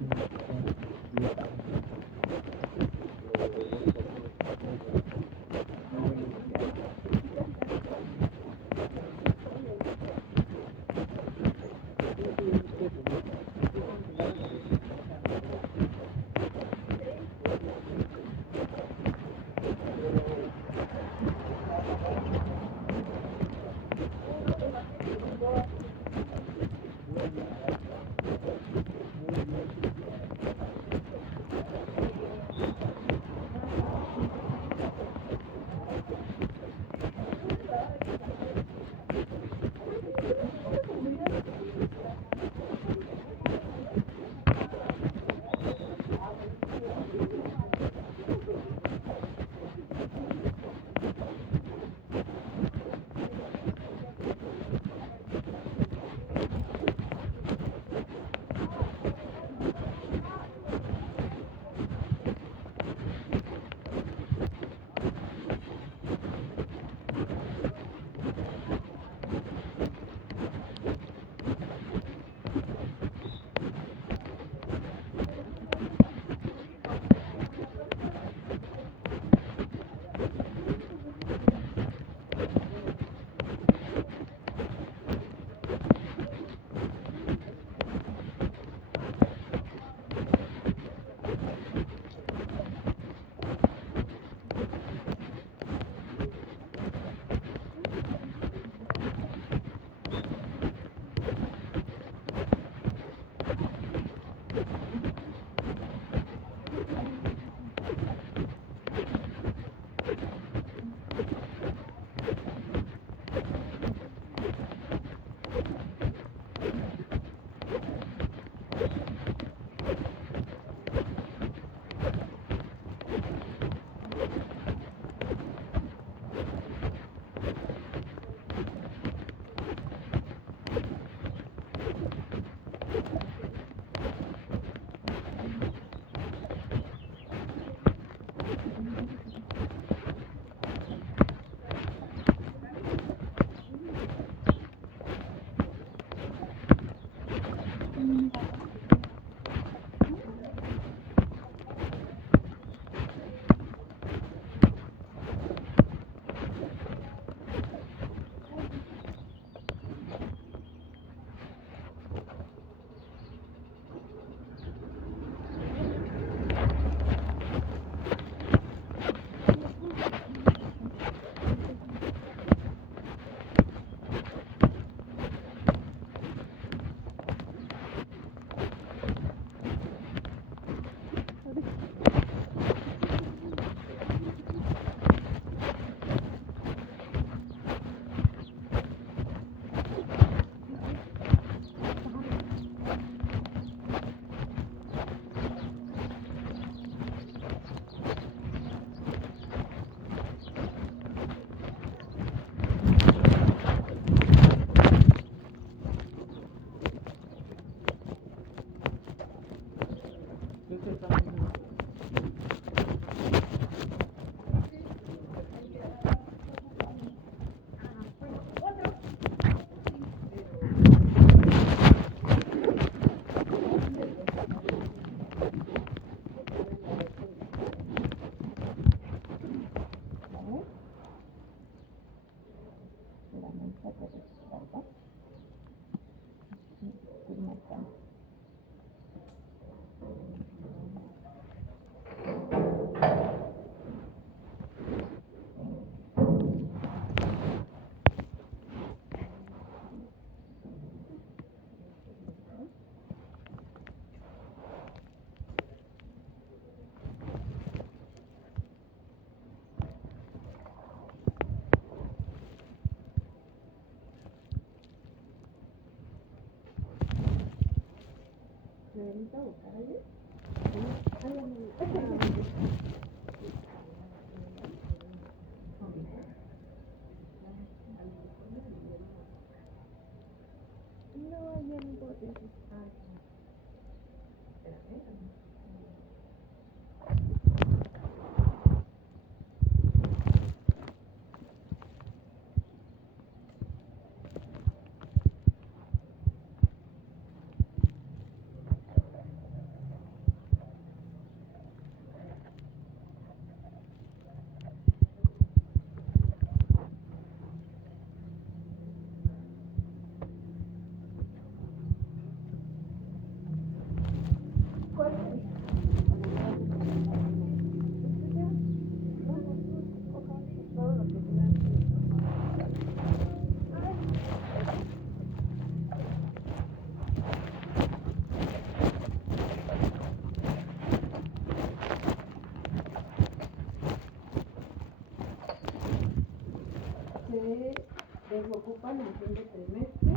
Se desocupan en fin de trimestre,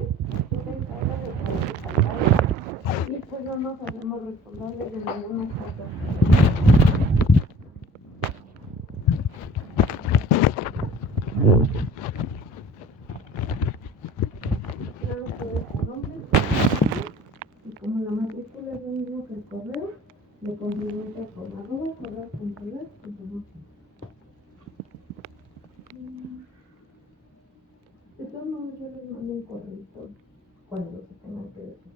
tú te encargas de calificar y pues no nos hacemos responsables de ninguna cosa. Claro que es su nombre y como la matrícula es lo mismo que el correo, le complementa con @correo.lat.com. De todos modos, yo les mando un correo cuando se tengan que decir.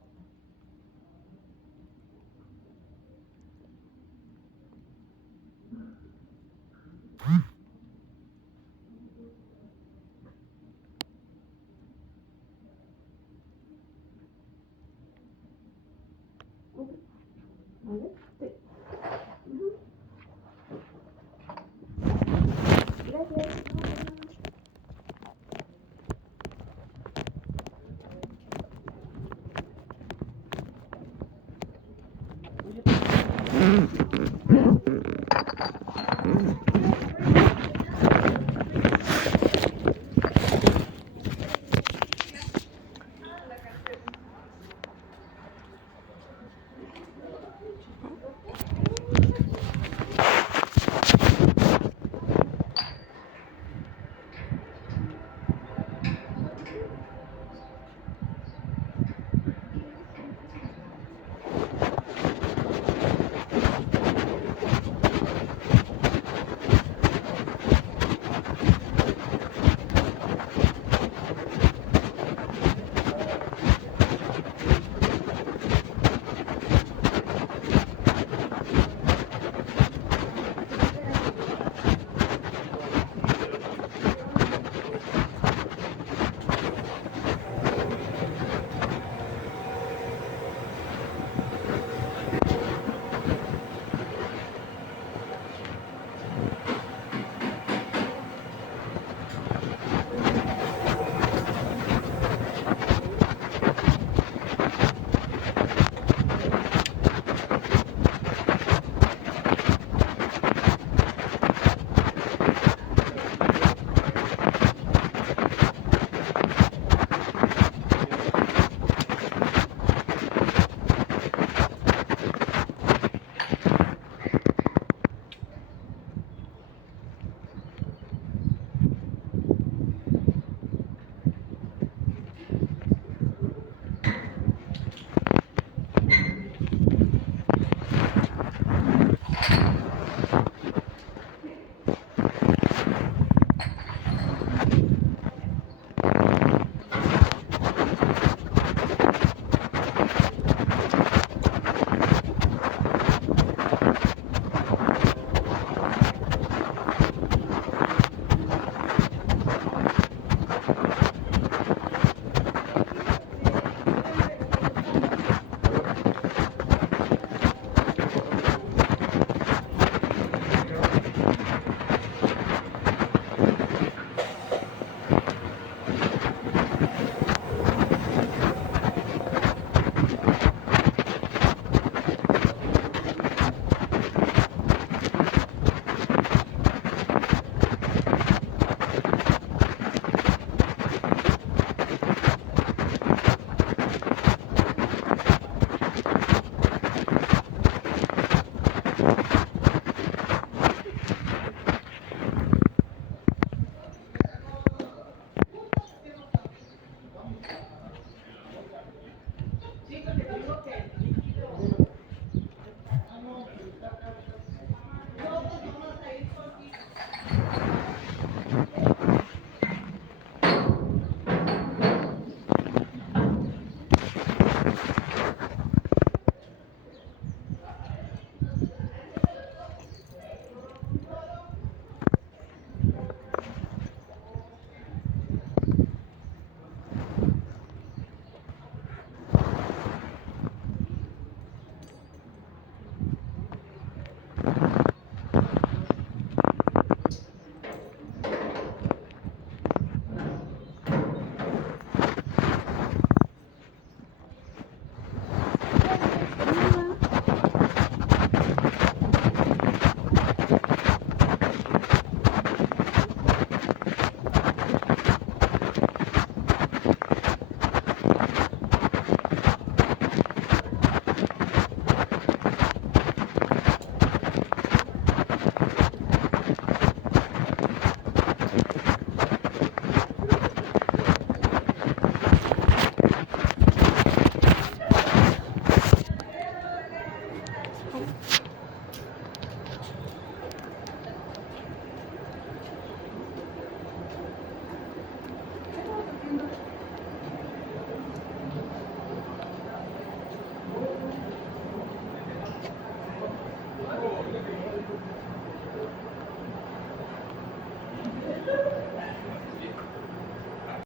¿Vale? Sí. Gracias. ¿Sí? Bye.